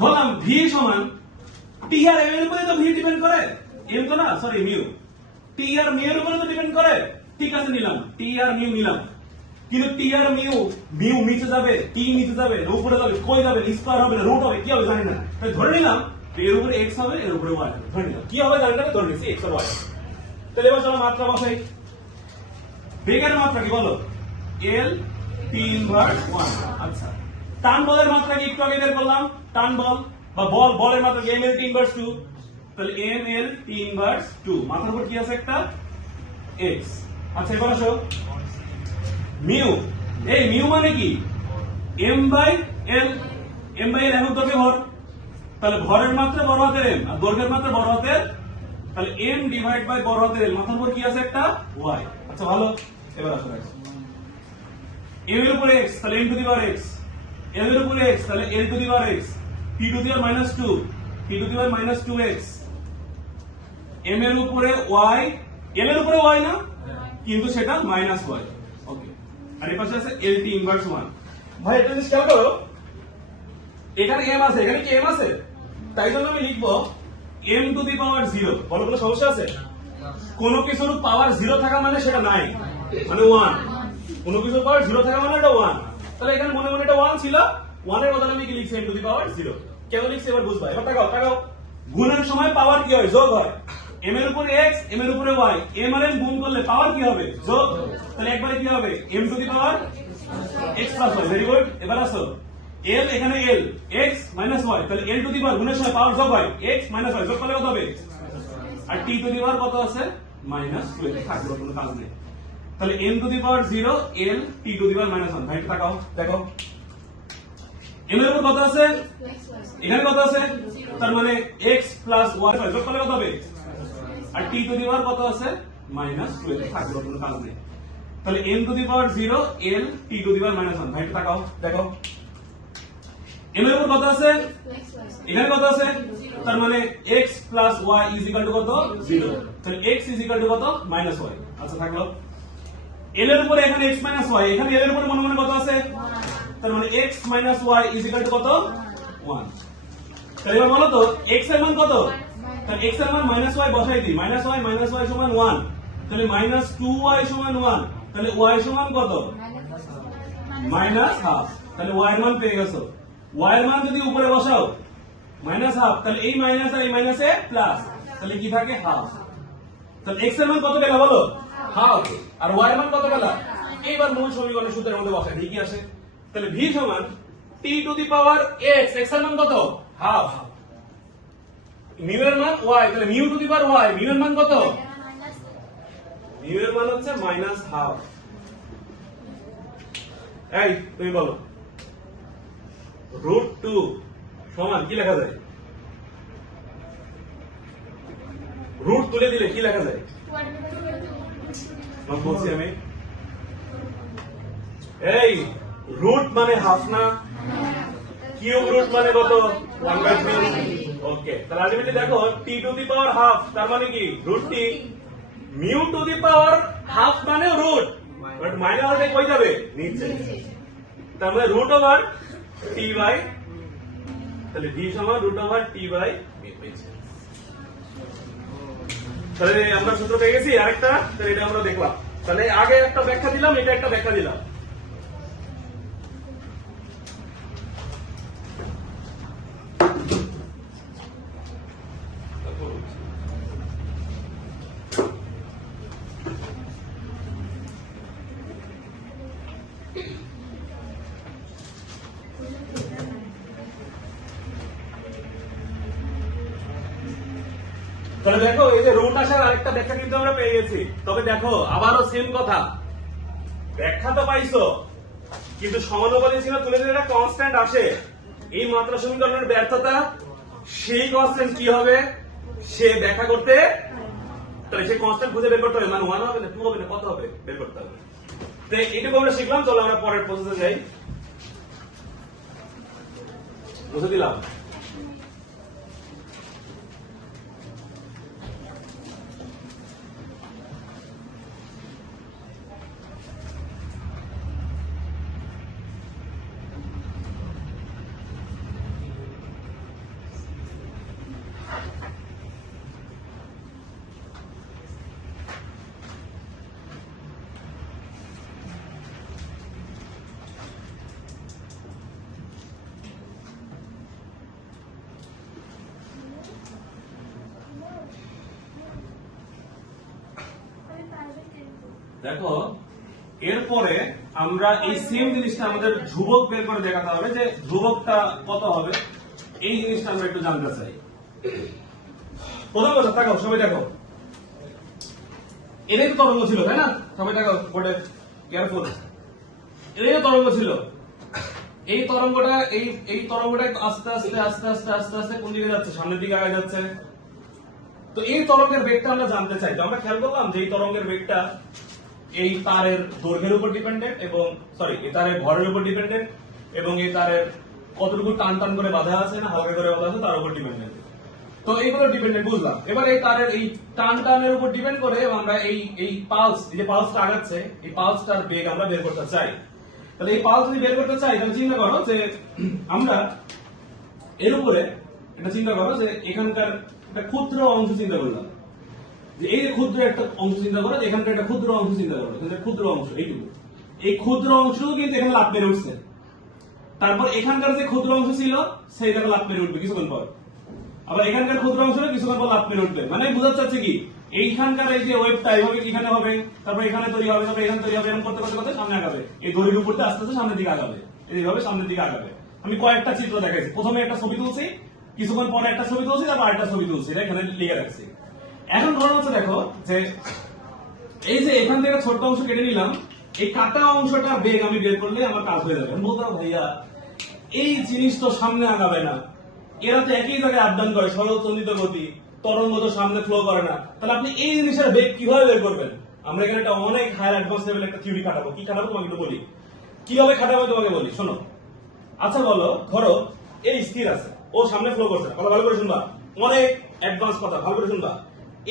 বললাম ভি সমান টি আর এম এর উপরে তো ভি ডিপেন্ড করে, এম তো না, সরি মিউ, টি আর মিউ এর উপরে তো ডিপেন্ড করে। ঠিক আছে নিলাম, টি আর মিউ নিলাম, কিন্তু টি আর মিউ, মিউ নিচে যাবে, টি নিচে যাবে, উপরে যাবে, কই যাবে, স্কয়ার হবে না রুট হবে, কি হবে জানি না, তাই ধরে নিলাম এর উপরে এক্স হবে, এর উপরে ওয়াই হবে, ধরে নিলাম কি হবে জানি না, ধরে নিচ্ছি এক্স আর ওয়াই। তাহলে এবার চলো মাত্রা বসাই। বেগের মাত্রা কি বলো, এল টি ইনভার্স 1। আচ্ছা, টান বলের মাত্রা কি একটু আগে বের করলাম, টান বল বা বলের মাত্রা এম এল টি ইনভার্স 2, তাহলে এম এল টি ইনভার্স 2, মাথার উপর কি আছে একটা এক্স। আচ্ছা এবার আসো মিউ, এই মিউ মানে কি, M by L, M by L একক দৈর্ঘ্যে ভর, তাহলে ভরের মাত্রা বড় হাতের এম আর দৈর্ঘ্যের মাত্রা বড় হাতের, তাহলে এম ডিভাইড বাই বড় হাতের এল, মাথার উপর কি আছে একটা ওয়াই। আচ্ছা ভালো, এবার আসো এম এর উপরে এক্স, তাহলে M to the power x, L এর উপরে এক্স, তাহলে L to the power x, t to the power minus 2, t to the power minus 2x, m এর উপরে ওয়াই, এল এর উপরে ওয়াই না কিন্তু সেটা মাইনাস ওয়াই। ওকে, আর এই পাশে আছে এল টি ইনভার্স 1। ভাই এটা জিনিস খেয়াল করো, এখানে এম আছে, এখানে কি এম আছে, তাই জন্য আমি লিখবো এম টু দি পাওয়ার 0। বলো কোনো সমস্যা আছে? কোন কিছুর পাওয়ার 0 থাকা মানে সেটা নাই, মানে 1, কোন কিছুর পাওয়ার 0 থাকা মানে এটা 1। তাহলে এখানে মনে মনে এটা 1 ছিল, 1 এর বদলে আমি কি লিখছি এম টু দি পাওয়ার 0। কেন লিখছি এবার বুঝবা, এবার তাকাও তাকাও, গুণের সময় পাওয়ার কি হয়, যোগ হয়, এম এর উপরে এক্স, এম এর উপরে ওয়াই, এম আর এম গুণ করলে পাওয়ার কি হবে, যোগ, তাহলে একবারে কি হবে M to the power X plus Y. Very good, এবার আসো এল, এখানে এল এক্স মাইনাস ওয়াই, তাহলে এল টু দি পাওয়ার গুণের সময় পাওয়ার যোগ হয়, এক্স মাইনাস ওয়াই, যোগ করলে কত হবে, আর টি টু দি পাওয়ার কত আছে মাইনাস 2, থাকলো কোনো কাজ নেই। তাহলে M to the power 0 L T to the power minus 1। ভাই তাকাও দেখো এম এর উপর কত আছে, এখানে কত আছে, তার মানে এক্স প্লাস ওয়াই, যোগ করলে কত হবে, আর টি টু দি পাওয়ার কত আছে মাইনাস 2, থাকলো কোনো কাজ নেই। তাহলে m to the power 0 l t to the power -1। ভাই একটু তাকাও দেখো m এর উপর কত আছে, এখানে কত আছে, তার মানে x plus y is equal to কত 0। তাহলে x ইজ ইকুয়াল টু কত -y। আচ্ছা থাকলো l এর উপরে এখানে x মাইনাস y, এখানে l এর উপরে মনে মনে কত আছে, তার মানে x minus y is equal to কত 1। তাহলে এবার বলো তো x এর মান কত, তাহলে x এর মান -y বসাই দিই, -y সমান 1, তাহলে -2y সমান 1, তাহলে y সমান কত -half। তাহলে y এর মান পেয়ে গেছো, y এর মান যদি উপরে বসাও -half, তাহলে এই মাইনাস আর এই মাইনাসে প্লাস, তাহলে কি থাকে হাফ। তাহলে x এর মান কত পেলা বলো হাফ, আর y এর মান কত পেলা। এইবার মূল সমীকরণের সূত্রের মধ্যে বসাই দিই কি আসে, তাহলে v সমান t to the power x, x এর মান কত হাফ, মিউ এর মান y, তাহলে mu two the power y, mu এর মান কত, মিউ এর মান হচ্ছে -half। এই তুমি বলো √2 সমান কি লেখা যায়, রুট তুলে দিলে কি লেখা যায়, বলছি আমি এই রুট মানে হাফ না, কিউব রুট মানে কত 1/3। ওকে তাহলে আলটিমেটলি দেখো t to the power half তার মানে কি √t, mu two the power half মানে রুট, বাট মাইনাস হলে কই যাবে নিচে, তার মানে √t বাই, তাহলে v সমান √t বাই v পেয়েছি। তাহলে আমরা সূত্র পেয়ে গেছি আরেকটা, তাহলে এটা আমরা দেখলাম, তাহলে আগে একটা ব্যাখ্যা দিলাম, এটা একটা ব্যাখ্যা দিলাম। তাহলে দেখো এই যে রুট আসার আরেকটা ব্যাখ্যা কিন্তু আমরা পেয়ে গেছি, তবে দেখো আবারও সেম কথা, ব্যাখ্যা তো পাইছো কিন্তু সমানুপাতিক চিহ্ন তুলে দিলে একটা কনস্ট্যান্ট আসে, এই মাত্রা সমীকরণের ব্যর্থতা, সেই কনস্ট্যান্ট কি হবে সে ব্যাখ্যা করতে, তাহলে সেই কনস্ট্যান্ট খুঁজে বের করতে হবে, মানে 1 হবে না 2 হবে না কত হবে বের করতে হবে। তো এইটুকু আমরা শিখলাম, চলো আমরা পরের প্রসেসে যাই। বুঝে দিলাম দেখো এরপরে আমরা এই সেম জিনিসটা আমাদের ধ্রুবক বের করে দেখাতে হবে, যে ধ্রুবকটা কত হবে এই জিনিসটা আমরা একটু জানতে চাই। প্রথম কথা দেখো সবাই দেখো, এটাই তো তরঙ্গ ছিল তাই না, সবাই দেখো বোর্ডে কেয়ারফুল, এটাই তো তরঙ্গ ছিল, এই তরঙ্গটা এই তরঙ্গটা আস্তে আস্তে আস্তে আস্তে আস্তে আস্তে কোন দিকে যাচ্ছে, সামনের দিকে আগে যাচ্ছে। তো এই তরঙ্গের বেগটা আমরা জানতে চাই, তো আমরা খেয়াল করলাম যে এই তরঙ্গের বেগটা এই তারের দৈর্ঘ্যের উপর ডিপেন্ডেন্ট, এবং সরি এই তারের ভরের উপর ডিপেন্ডেন্ট, এবং এই তারের কতটুকু টান টান করে বাঁধা আছে না হালকা করে বাঁধা আছে তার উপর ডিপেন্ডেন্ট। তো এইগুলো ডিপেন্ডেন্ট বুঝলাম। এবার এই তারের এই টান টানের উপর ডিপেন্ড করে আমরা এই পালস, যে পালসটা আগাচ্ছে এই পালসটার বেগ আমরা বের করতে চাই। তাহলে এই পালস যদি বের করতে চাই তাহলে চিন্তা করো যে আমরা এর উপরে এটা চিন্তা করো যে এখানকার একটা ক্ষুদ্র অংশ চিন্তা করলাম, যে এই ক্ষুদ্র একটা অংশ চিন্তা করো, এখানকার একটা ক্ষুদ্র অংশ চিন্তা করো, ক্ষুদ্র অংশ এইটুকু, এই ক্ষুদ্র অংশ কিন্তু এখানে লাফ মেরে উঠছে, তারপর এখানকার যে ক্ষুদ্র অংশ ছিল সেইটাকে লাফ মেরে উঠবে কিছুক্ষণ পর, আবার এখানকার ক্ষুদ্র অংশ কিছুক্ষণ পর লাফ মেরে উঠবে। মানে বোঝাতে চাচ্ছে কি এইখানকার এই যে ওয়েবটা এইভাবে এখানে হবে, তারপর এখানে তৈরি হবে, তারপর এখানে তৈরি হবে, এরকম করতে করতে করতে সামনে আগাবে, এই দড়ির উপরটা আস্তে আস্তে সামনের দিকে আগাবে, এইভাবে সামনের দিকে আগাবে। আমি কয়েকটা চিত্র দেখাইছি, প্রথমে একটা ছবি তুলছি, কিছুক্ষণ পরে একটা ছবি তুলছি, তারপর আরেকটা ছবি তুলছি, এটা এখানে লিখে রাখছি। এখন ধরো হচ্ছে দেখো যে এই যে এখান থেকে ছোট্ট অংশ কেটে নিলাম, এই কাটা অংশটা বেগ আমি বের করলে আমার কাজ হয়ে যাবে। বলতে ভাইয়া এই জিনিস তো সামনে আগাবে না, এরা তো একই জায়গায় আপডাউন করে, সরলচন্দিত গতি, তরঙ্গ তো সামনে ফ্লো করে না, তাহলে আপনি এই জিনিসের বেগ কিভাবে বের করবেন? আমরা এখানে একটা অনেক হায়ার অ্যাডভান্স লেভেল একটা থিওরি খাটাবো। কি খাটাবো তোমাকে একটু বলি, কিভাবে খাটাবো তোমাকে বলি, শোনো। আচ্ছা বলো, ধরো এই স্থির আছে, ও সামনে ফ্লো করছে, কথা ভালো করে শুনবা, অনেক অ্যাডভান্স কথা, ভালো করে শুনবা।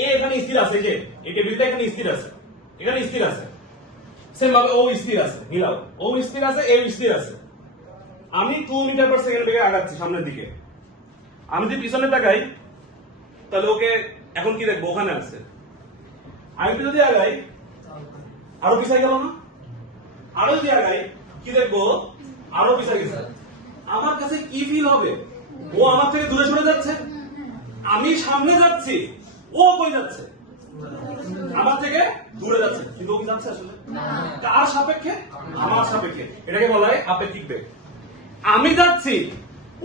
এ এখানে স্থির আছে, এই যে এই টেবিলটা এখানে স্থির আছে, এখানে স্থির আছে, সেম ভাবে ও স্থির আছে, মিলাও, ও স্থির আছে, এ স্থির আছে। আমি 2 মিটার পার সেকেন্ড বেগে আগাচ্ছি সামনের দিকে। আমি যদি পিছনে তাকাই তাহলে ওকে এখন কি দেখবো, ওখানে আছে। আমি একটু যদি আগাই আরো পিছাই গেল না, আরো যদি আগাই কি দেখবো, আরো পিছাই গেছে। আমার কাছে কি ফিল হবে, ও আমার থেকে দূরে সরে যাচ্ছে, আমি সামনে যাচ্ছি, ও কই যাচ্ছে, আমার থেকে দূরে যাচ্ছে, কিন্তু ও কি যাচ্ছে আসলে কার সাপেক্ষে, আমার সাপেক্ষে। এটাকে বলা হয় আপেক্ষিক বেগ। আমি যাচ্ছি,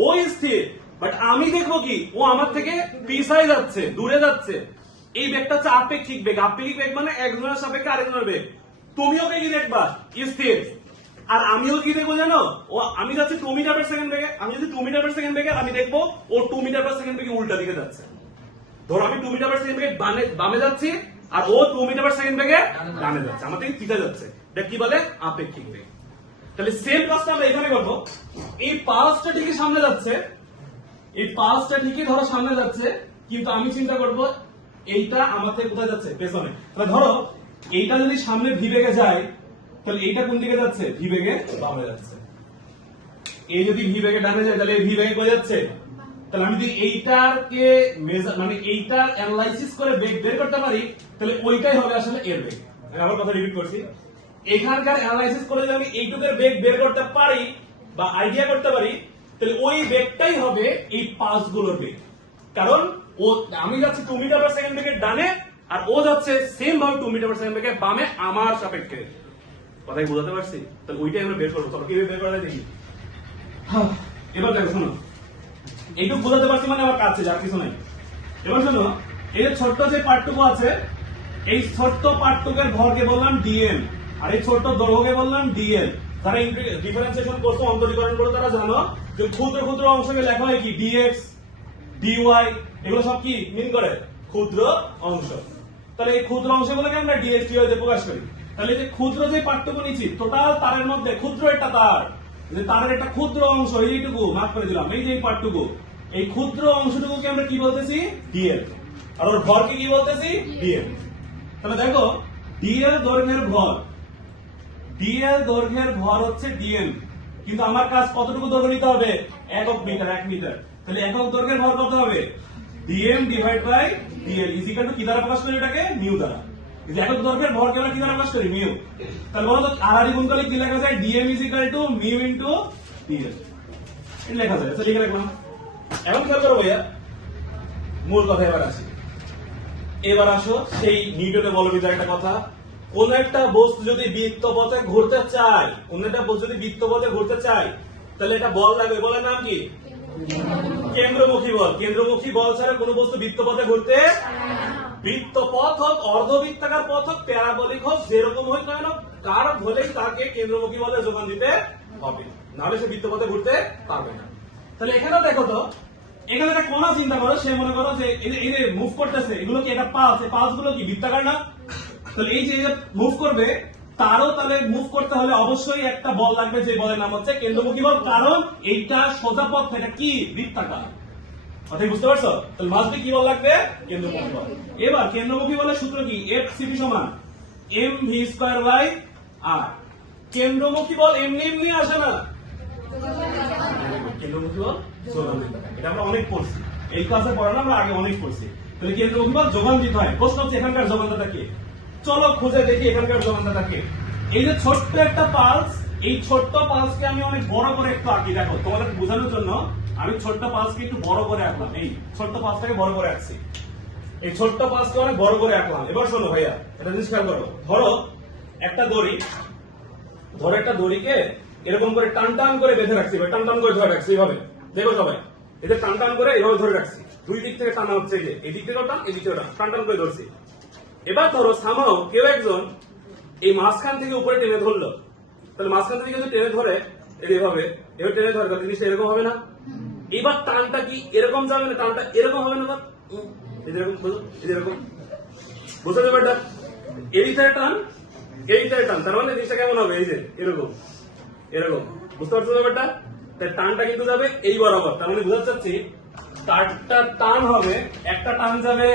ও স্থির, বাট আমি দেখবো কি ও আমার থেকে পিছায় যাচ্ছে, দূরে যাচ্ছে। এই বেগটা হচ্ছে আপেক্ষিক বেগ। আপেক্ষিক বেগ মানে একজনের সাপেক্ষে আরেকজনের বেগ। তুমি ওকে কি দেখবা, স্থির, আর আমিও কি দেখবো জানো, ও আমি যাচ্ছি 2 মিটার পার সেকেন্ড বেগে। আমি যদি 2 মিটার পার সেকেন্ড বেগে, আমি দেখবো ও 2 মিটার পার সেকেন্ড বেগে উল্টা দিকে যাচ্ছে। ধরো আমি 2 মিটার পার সেকেন্ড বেগে বামে যাচ্ছি, আর ও 2 মিটার পার সেকেন্ড বেগে ডানে যাচ্ছে, আমার থেকে পিছায় যাচ্ছে। এটা কি বলে, আপেক্ষিক বেগ। তাহলে সেম কাজটা আমরা এখানে করবো। এই পালসটা ঠিকই সামনে যাচ্ছে, এই পালসটা ঠিকই ধরো সামনে যাচ্ছে, কিন্তু আমি চিন্তা করব এইটা আমার থেকে কোথায় যাচ্ছে, পেছনে। তাহলে ধরো এইটা যদি সামনে ভি বেগে যায়, তাহলে এইটা কোন দিকে যাচ্ছে, ভি বেগে বামে যাচ্ছে। এই যদি ভি বেগে ডানে যায়, তাহলে ভি বেগে কোথায় যাচ্ছে। তাহলে আমি যদি এইটাকে মানে এইটার অ্যানালাইসিস করে বেগ বের করতে পারি, তাহলে ওইটাই হবে আসলে এর বেগ। আমি আবার কথা রিপিট করছি, এখানকার অ্যানালাইসিস করে যদি আমি এইটুকের বেগ বের করতে পারি বা আইডিয়া করতে পারি, তাহলে ওই বেগটাই হবে এই পালসগুলোর বেগ। কারণ ও আমি যাচ্ছি 2 মিটার পার সেকেন্ড বেগে ডানে, আর ও যাচ্ছে সেম ভাবে 2 মিটার পার সেকেন্ড বেগে বামে আমার সাপেক্ষে। কথাই বোঝাতে পারছি? তাহলে ওইটাই আমরা বের করবো। তবে কিভাবে বের করা যায় দেখি। এবার দেখো, শোনো, এইটুকু বোঝাতে পারছি মানে আমার কাছে, যার কিছু নাই। এবার শোনো, এই যে ছোট্ট যে পার্টটুকু আছে, এই ছোট্ট পার্টটুকের ভরকে বললাম ডিএম, আর এই ছোট্ট দৈর্ঘ্যকে বললাম ডিএল। যারা ডিফারেন্সিয়েশন করছো, অন্তরীকরণ করে, তারা জানো যে ক্ষুদ্র ক্ষুদ্র অংশকে লেখা হয় কি, ডিএক্স, ডিওয়াই, এগুলো সব কি মিন করে, ক্ষুদ্র অংশ। তাহলে এই ক্ষুদ্র অংশগুলোকে আমরা ডিএক্স, ডিওয়াই দিয়ে প্রকাশ করি। তাহলে যে ক্ষুদ্র যে পার্টটুকু নিচ্ছি, টোটাল তারের মধ্যে ক্ষুদ্র একটা তার, যে তারের একটা ক্ষুদ্র অংশ, এইটুকু মার্ক করে দিলাম, এই যে এই পার্টটুকু, এই ক্ষুদ্র অংশটুকুকে আমরা কি বলতেছি, ডিএল, আর ওর ভরকে কি বলতেছি, ডিএম। তাহলে দেখো, ডিএল দৈর্ঘ্যের ভর, ডিএল দৈর্ঘ্যের ভর হচ্ছে ডিএম, কিন্তু আমার কাজ কতটুকু দৈর্ঘ্য নিতে হবে, 1 মিটার, 1 মিটার। তাহলে একক দৈর্ঘ্যের ভর কত হবে, dm divide by dl is equal to কি দ্বারা প্রকাশ করি, এটাকে মিউ দ্বারা। এই একক দৈর্ঘ্যের ভরকে আমরা কি দ্বারা প্রকাশ করি, মিউ। তাহলে বলো তো আড়াআড়ি গুণ করলে কি লেখা যায়, DM is equal two mu into DL, এটা লেখা যায়। আচ্ছা লিখে রাখলাম। এখন খেয়াল করো ভাইয়া, মূল কথা এবার আসি। এবার আসো সেই নিউটনের বলবিদ্যার একটা কথা। কোন একটা বস্তু যদি বৃত্তপথে ঘুরতে চায়, কোন একটা বস্তু যদি বৃত্তপথে ঘুরতে চায়, তাহলে এটা বল লাগবে। বলের নাম কি, কেন্দ্রমুখী বল। কেন্দ্রমুখী বল ছাড়া কোন বস্তু বৃত্তপথে ঘুরতে, বৃত্তপথ হোক, অর্ধবৃত্তাকার পথ হোক, প্যারাবলিক হোক, যেরকম হোক না কেন, কার হলেই তাকে কেন্দ্রমুখী বলের যোগান দিতে হবে, নাহলে সে বৃত্তপথে ঘুরতে পারবে না। তাহলে এখানেও দেখো তো, এখানে একটা কোণা চিন্তা করো, সে মনে করো যে এই যে মুভ করতেছে, এগুলো কি একটা পালস, এই পালস গুলো কি বৃত্তাকার না? তাহলে এই যে মুভ করবে, তারও তাহলে মুভ করতে হলে অবশ্যই একটা বল লাগবে, যে বলের নাম হচ্ছে কেন্দ্রমুখী বল। কারণ এইটা সোজা পথ, এটা কি বৃত্তাকার। অর্থাৎ বুঝতে পারছো? তাহলে মাঝে কি বল লাগবে, কেন্দ্রমুখী বল। এবার কেন্দ্রমুখী বলের সূত্র কি, এফ সিপি সমান এম ভি স্কয়ার বাই আর। কেন্দ্রমুখী বল এমনি এমনি আসে না, কেন্দ্রমুখী বল যোগান দিতে হয়। এটা আমরা অনেক পড়ছি, এই ক্লাসে পড়ানো আমরা আগে অনেক পড়ছি। তাহলে কেন্দ্রমুখী বল যোগান দিতে হয়। প্রশ্ন হচ্ছে এখানকার যোগানদাতা কে, চলো খুঁজে দেখি এখানকার যোগানদাতা কে। এই যে ছোট্ট একটা পালস, এই ছোট্ট পালসকে আমি অনেক বড় করে একটু আঁকি। দেখো তোমাদের বোঝানোর জন্য আমি ছোট্ট পালসকে একটু বড় করে আঁকলাম। এই ছোট্ট পালসটাকে বড় করে আঁকছি, এই ছোট্ট পালসকে অনেক বড় করে আঁকলাম। এবার শোনো ভাইয়া, এটা জিনিস খেয়াল করো। ধরো একটা দড়ি, ধরো একটা দড়িকে এরকম করে টান টান করে বেঁধে রাখছি, টান টান করে ধরে রাখছি এইভাবে। দেখো সবাই, এই যে টান টান করে এইভাবে ধরে রাখছি, দুই দিক থেকে টানা হচ্ছে, যে এই দিক থেকে টান, এই দিক থেকে টান টান করে ধরছি। এবার ধরো সামাও কেউ একজন এই মাঝখান থেকে উপরে টেনে ধরলো, তাহলে মাঝখান থেকে যদি টেনে ধরে এইভাবে, এবার টেনে ধরে, তাহলে জিনিসটা এরকম হবে না? এবার টানটা কি এরকম যাবে না, টানটা এরকম হবে না? এরকম এরকম বোঝা যাবে? এটা এই দিকে টান, এই দিকে টান, তার মানে জিনিসটা কেমন হবে? এই যে এরকম এরকম, বুঝতে পারছো ব্যাপারটা? তাই টানটা কিন্তু যাবে এই বরাবর, তার মানে বুঝতে চাচ্ছি তারটা টান হবে, একটা টান যাবে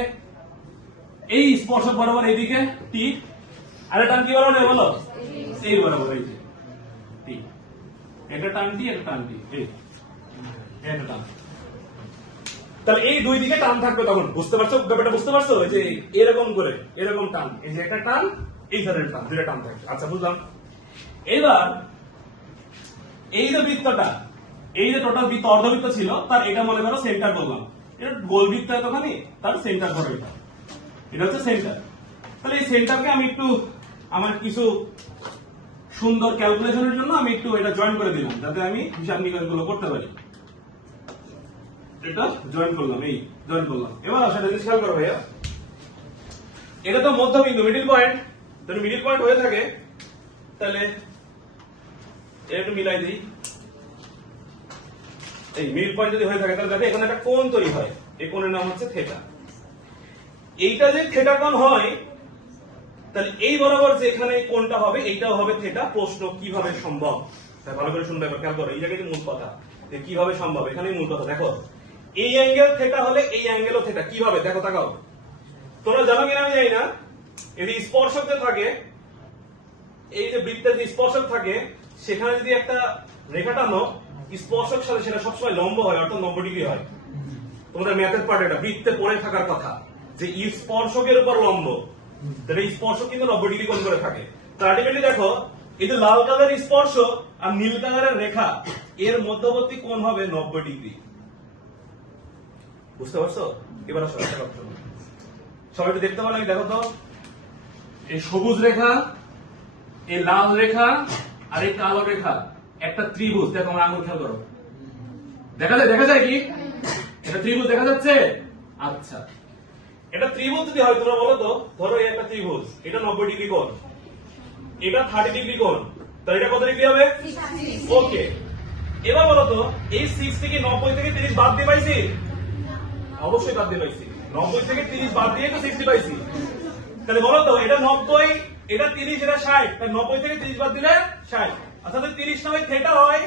এই স্পর্শক বরাবর এইদিকে টি, আর টান কি বরাবর বলো? এই বরাবর, এই যে টি, এটা টান টি, এটা টান টি, এই এটা টান। তাহলে এই দুই দিকে টান থাকবে তখন, বুঝতে পারছো ব্যাপারটা? বুঝতে পারছো যে এরকম করে এরকম টান, এই যে একটা টান, এই ধরনের টান, দুইটা টান থাকবে। আচ্ছা বুঝলাম। এবার এই যে বৃত্তটা, এই যে টোটাল বৃত্ত অর্ধবৃত্ত ছিল তার এটা মনে করো সেন্টার বললাম, এটা গোল বৃত্ত এতখানি, তার সেন্টার ধরো এটা, এটা হচ্ছে সেন্টার। তাহলে এই সেন্টারকে আমি একটু আমার কিছু সুন্দর ক্যালকুলেশনের জন্য আমি একটু এটা জয়েন করে দিলাম, যাতে আমি হিসাব নিকাশ গুলো করতে পারি। এটা জয়েন করলাম, এই জয়েন করলাম। এবার আসলে জিনিস খেয়াল করো ভাইয়া, এটা তো মধ্যবিন্দু, মিডিল পয়েন্ট, যদি মিডিল পয়েন্ট হয়ে থাকে তাহলে এটা একটু মিলাই দিই। এই মিডিল পয়েন্ট যদি হয়ে থাকে তাহলে যাতে এখানে একটা কোণ তৈরি হয়, এই কোণের নাম হচ্ছে থিটা। এইটা যে থিটা কোণ হয়, তাহলে এই বরাবর যে এখানে কোণটা হবে এইটাও হবে থিটা। প্রশ্ন কিভাবে সম্ভব? ভালো করে শুনবে, এবার খেয়াল করো, এই জায়গায় মূল কথা যে কিভাবে সম্ভব, এখানেই মূল কথা। দেখো এই অ্যাঙ্গেল থিটা হলে এই অ্যাঙ্গেলও থিটা, কিভাবে দেখো, তাকাও। তোমরা জানো কিনা আমি জানি না, যদি স্পর্শক যে থাকে, এই যে বৃত্তের যে স্পর্শক থাকে, সেখানে যদি একটা রেখা টানো স্পর্শক সাথে, সেটা সবসময় লম্ব হয়, অর্থাৎ 90 ডিগ্রি হয়। তোমাদের ম্যাথের পার্ট এটা বৃত্তে পড়ে থাকার কথা, যে স্পর্শকের উপর লম্ব, তাহলে স্পর্শক কিন্তু 90 ডিগ্রি কোণ করে থাকে। তো আলটিমেটলি দেখো, এই যে লাল কালারের স্পর্শ আর নীল কালারের রেখা, এর মধ্যবর্তী কোণ হবে 90 ডিগ্রি। বুঝতে পারছো? এবার আসো একটা কথা সবাই একটু দেখতে পারো, দেখো তো, এই সবুজ রেখা, এই লাল রেখা আর এই কালো রেখা একটা ত্রিভুজ। দেখো আমার আঙুল খেয়াল করো, দেখা যায়? দেখা যায় কি এটা ত্রিভুজ দেখা যাচ্ছে? আচ্ছা, এটা ত্রিভুজ যদি হয়, তোমরা বলো তো, ধরো এই একটা ত্রিভুজ, এটা 90 ডিগ্রি কোণ, এটা 30 ডিগ্রি কোণ, তাহলে এটা কত ডিগ্রি হবে? ওকে, এবার বলো তো, এই 6 থেকে 90 থেকে 30 বাদ দিয়ে পাইছি? অবশ্যই বাদ দিয়ে পাইছি। 90 থেকে 30 বাদ দিয়ে তো 60 পাইছি। তাহলে বলো তো, এটা 90, এটা 30, এটা 60, তাহলে 90 থেকে 30 বাদ দিলে 60। আচ্ছা, যদি 30 না হয় থিটা হয়,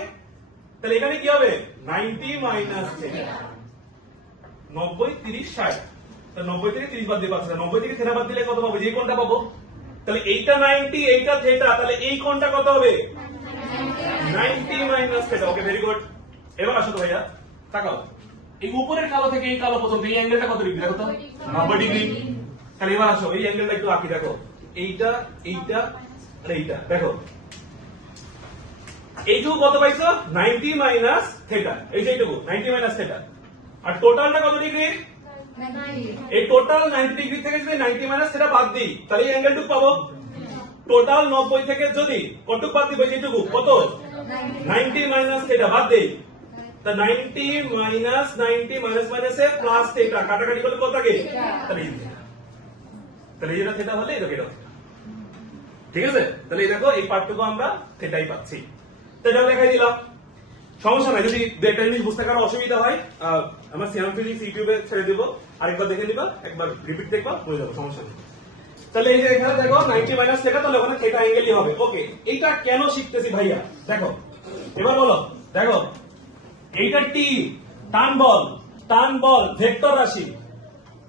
তাহলে এখানে কি হবে? 90 মাইনাস থিটা। 90, 30, 60, তাহলে 90 থেকে 30 বাদ দিয়ে পাচ্ছি, 90 থেকে থিটা বাদ দিলে কত পাবো? যে কোণটা পাবো। তাহলে এইটা 90, এইটা থিটা, তাহলে এই কোণটা কত হবে? 90 মাইনাস থিটা। ওকে, ভেরি গুড। এবার আসো তো ভাইয়া, তাকাও, এই উপরের কালো থেকে এই কালো পর্যন্ত এই অ্যাঙ্গেলটা কত ডিগ্রি দেখো তো? 90 ডিগ্রি। তাহলে এবার আসো, এই অ্যাঙ্গেলটা একটু আঁকি, দেখো, এইটা, এইটা আর এইটা, দেখো এইটুকু কত পাইছো? 90 মাইনাস থিটা, এই যে এইটুকু 90 মাইনাস থিটা। আর টোটালটা কত ডিগ্রি? এই টোটাল 90 ডিগ্রি থেকে যদি 90 মাইনাস থিটা বাদ দিই, তাহলে এই অ্যাঙ্গেলটুকু পাবো। টোটাল 90 থেকে যদি কতটুকু বাদ দিই? এইটুকু কত? 90 মাইনাস থিটা বাদ দেই, তা 90 মাইনাস 90 মাইনাস মাইনাসে প্লাস থিটা, কাটাকাটি করলে কত থাকে? তাহলে এই থিটা, তাহলে এটা থিটা হলে এটা থিটা, ঠিক আছে? তাহলে এই দেখো, এই পার্টটুকু আমরা থিটাই পাচ্ছি। তো এটা দেখাই দিলাম, সমস্যা নাই। যদি একটা জিনিস বুঝতে কারো অসুবিধা হয়, আমরা সিএম ফিজিক্স ইউটিউবে ছেড়ে দেবো, আরেকবার দেখে নিবা, একবার রিপিট দেখবা, বুঝে যাবো, সমস্যা নেই। তাহলে এই যে এখানে দেখো 90 মাইনাস থিটা, তাহলে ওখানে থিটা অ্যাঙ্গেলই হবে। ওকে, এইটা কেন শিখতেছি ভাইয়া? দেখো, এবার বলো, দেখো এইটা টি, টান বল, টান বল ভেক্টর রাশি,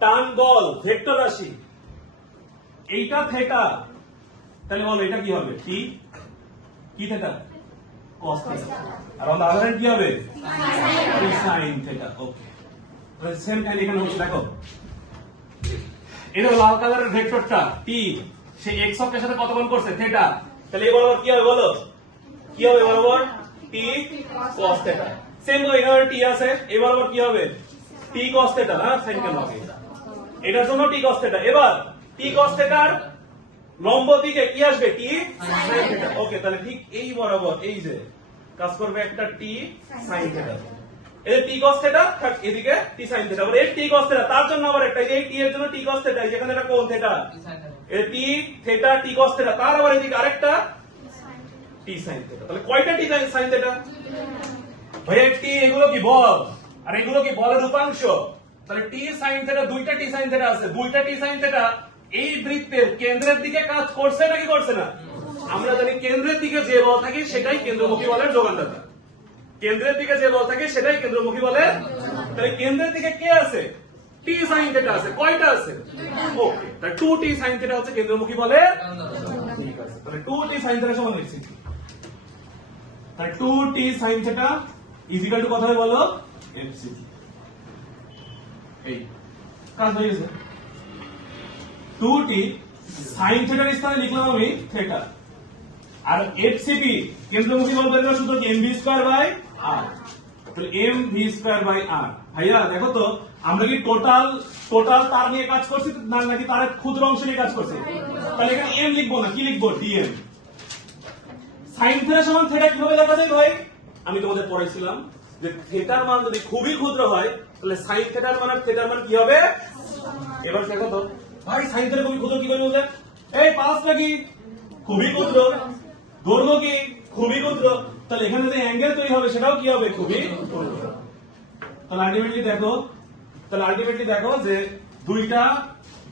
টান বল ভেক্টর রাশি, এইটা থিটা, তাহলে বলো এটা কি হবে? টি, কি থিটা? cos theta. আর অন দ্য আদার হ্যান্ড কি হবে? sin theta. ওকে, তাহলে সেম কাইন্ড এখানে হচ্ছে, দেখো এটা লাল কালারের ভেক্টরটা টি, সে x অক্ষের সাথে কত কোণ করছে? থিটা। তাহলে এই বরাবর কি হবে বলো? কি হবে বরাবর? টি cos থিটা। সেম তো এখানে টি আছে, এই বরাবর কি হবে? টি cos থিটা, না সাইন কেন হবে? এটার জন্য টি cos থিটা। এবার টি cos থিটার লম্ব দিকে কি আসবে? টি sin থিটা। ওকে, তাহলে ঠিক এই বরাবর এই যে কাজ করবে একটা টি sin থিটা। এই টি cos থিটা থাক, এদিকে টি sin থিটা, আবার এই টি cos থিটা, তার জন্য আবার একটা এই টি এর জন্য টি cos থিটা, যেখানে এটা কোণ থিটা, এই টি থিটা টি cos থিটা, তার আবার এদিকে আরেকটা টি sin থিটা। তাহলে কয়টা টি sin থিটা? ভাইয়া টি, এগুলো কি বল আর এগুলো কি বলের উপাংশ? তাহলে টি sin থিটা, দুইটা টি sin থিটা আছে, দুইটা টি sin থিটা এই বৃত্তের কেন্দ্রের দিকে কাজ করছে নাকি করছে না? আমরা জানি কেন্দ্রের দিকে যে বল থাকে সেটাই কেন্দ্রমুখী বলের যোগানদাতা। কেন্দ্রের দিকে যে বল থাকে সেটাই কেন্দ্রমুখী বলের। তাহলে কেন্দ্রের দিকে কে আছে? t sin θ আছে। কয়টা আছে? ওকে, তাহলে 2t sin θ হচ্ছে কেন্দ্রমুখী বলের। ঠিক আছে, তাহলে 2t sin θ সমান লিখছি। তাহলে 2t sin θ ইকুয়াল টু কত হবে বলো? fc। এই কাজ হয়ে গেছে। 2t sin θ এর স্থানে লিখলাম আমি θ, আর fcp কেন্দ্রমুখী বল বের করার সূত্র কি? mv²/r। তাহলে mv²/r। ভাইয়া দেখো তো আমরা কি টোটাল তার নিয়ে কাজ করছি নাকি তারের ক্ষুদ্র অংশ নিয়ে কাজ করছি? তাহলে এখানে m লিখবো না, কি লিখবো? dm। sin θ সমান θ কিভাবে লেখা যায় ভাই? আমি তোমাদের পড়াইছিলাম যে থিটার মান যদি খুবই ক্ষুদ্র হয় তাহলে sin θ এর মান আর θ এর মান কি হবে? এবার দেখো তো ভাই sin θ খুবই ক্ষুদ্র কি করে বলতে? এই 5 নাকি খুবই ক্ষুদ্র, দৈর্ঘ্য কি খুবই ক্ষুদ্র, তাহলে এখানে যে অ্যাঙ্গেল তৈরি হবে সেটাও কি হবে? খুবই ক্ষুদ্র। তাহলে আলটিমেটলি দেখো যে দুইটা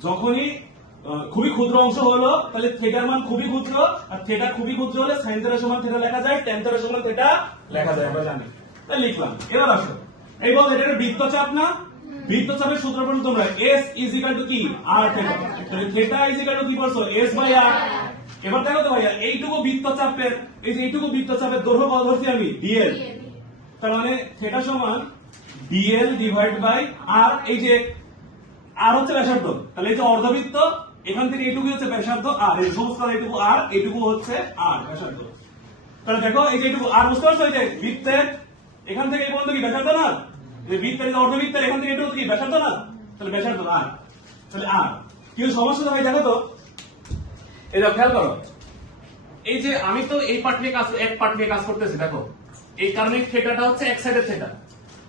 যখনই খুবই ক্ষুদ্র অংশ হলো তাহলে থিটার মান খুবই ক্ষুদ্র, আর থিটা খুবই ক্ষুদ্র হলে sin θ সমান θ লেখা যায়, tan θ সমান θ লেখা যায়, আমরা জানি। তাই লিখলাম। এবার আসো এই বল এটা একটা বৃত্তচাপ না? বৃত্তচাপের সূত্র পড়ো তোমরা, s কি r θ। তাহলে θ কি পড়ছো? s/r। এবার দেখো তো ভাইয়া এইটুকু বৃত্তচাপের, এই যে এইটুকু বৃত্তচাপের দৈর্ঘ্য কত ধরছি আমি? dl। তার মানে θ সমান dl ডিভাইড বাই r। এই যে r হচ্ছে ব্যাসার্ধ, তাহলে এই যে অর্ধবৃত্ত এখান থেকে এইটুকু হচ্ছে ব্যাসার্ধ, আর এই সমস্ত এইটুকু r, এইটুকু হচ্ছে r ব্যাসার্ধ। তাহলে দেখো এই যে এইটুকু r বুঝতে পারছো? এই যে বৃত্তের এখান থেকে এই পর্যন্ত কি ব্যাসার্ধ না? এই বৃত্তের অর্ধবৃত্তের এখান থেকে এইটুকু কি ব্যাসার্ধ না? তাহলে ব্যাসার্ধ r। তাহলে r কি সমস্যা ভাই? দেখো তো এই দেখো খেয়াল করো, এই যে আমি তো এই পার্ট নিয়ে কাজ, এক পার্ট নিয়ে কাজ করতেছি। দেখো এই কারণে থিটাটা হচ্ছে এক সাইডের থিটা,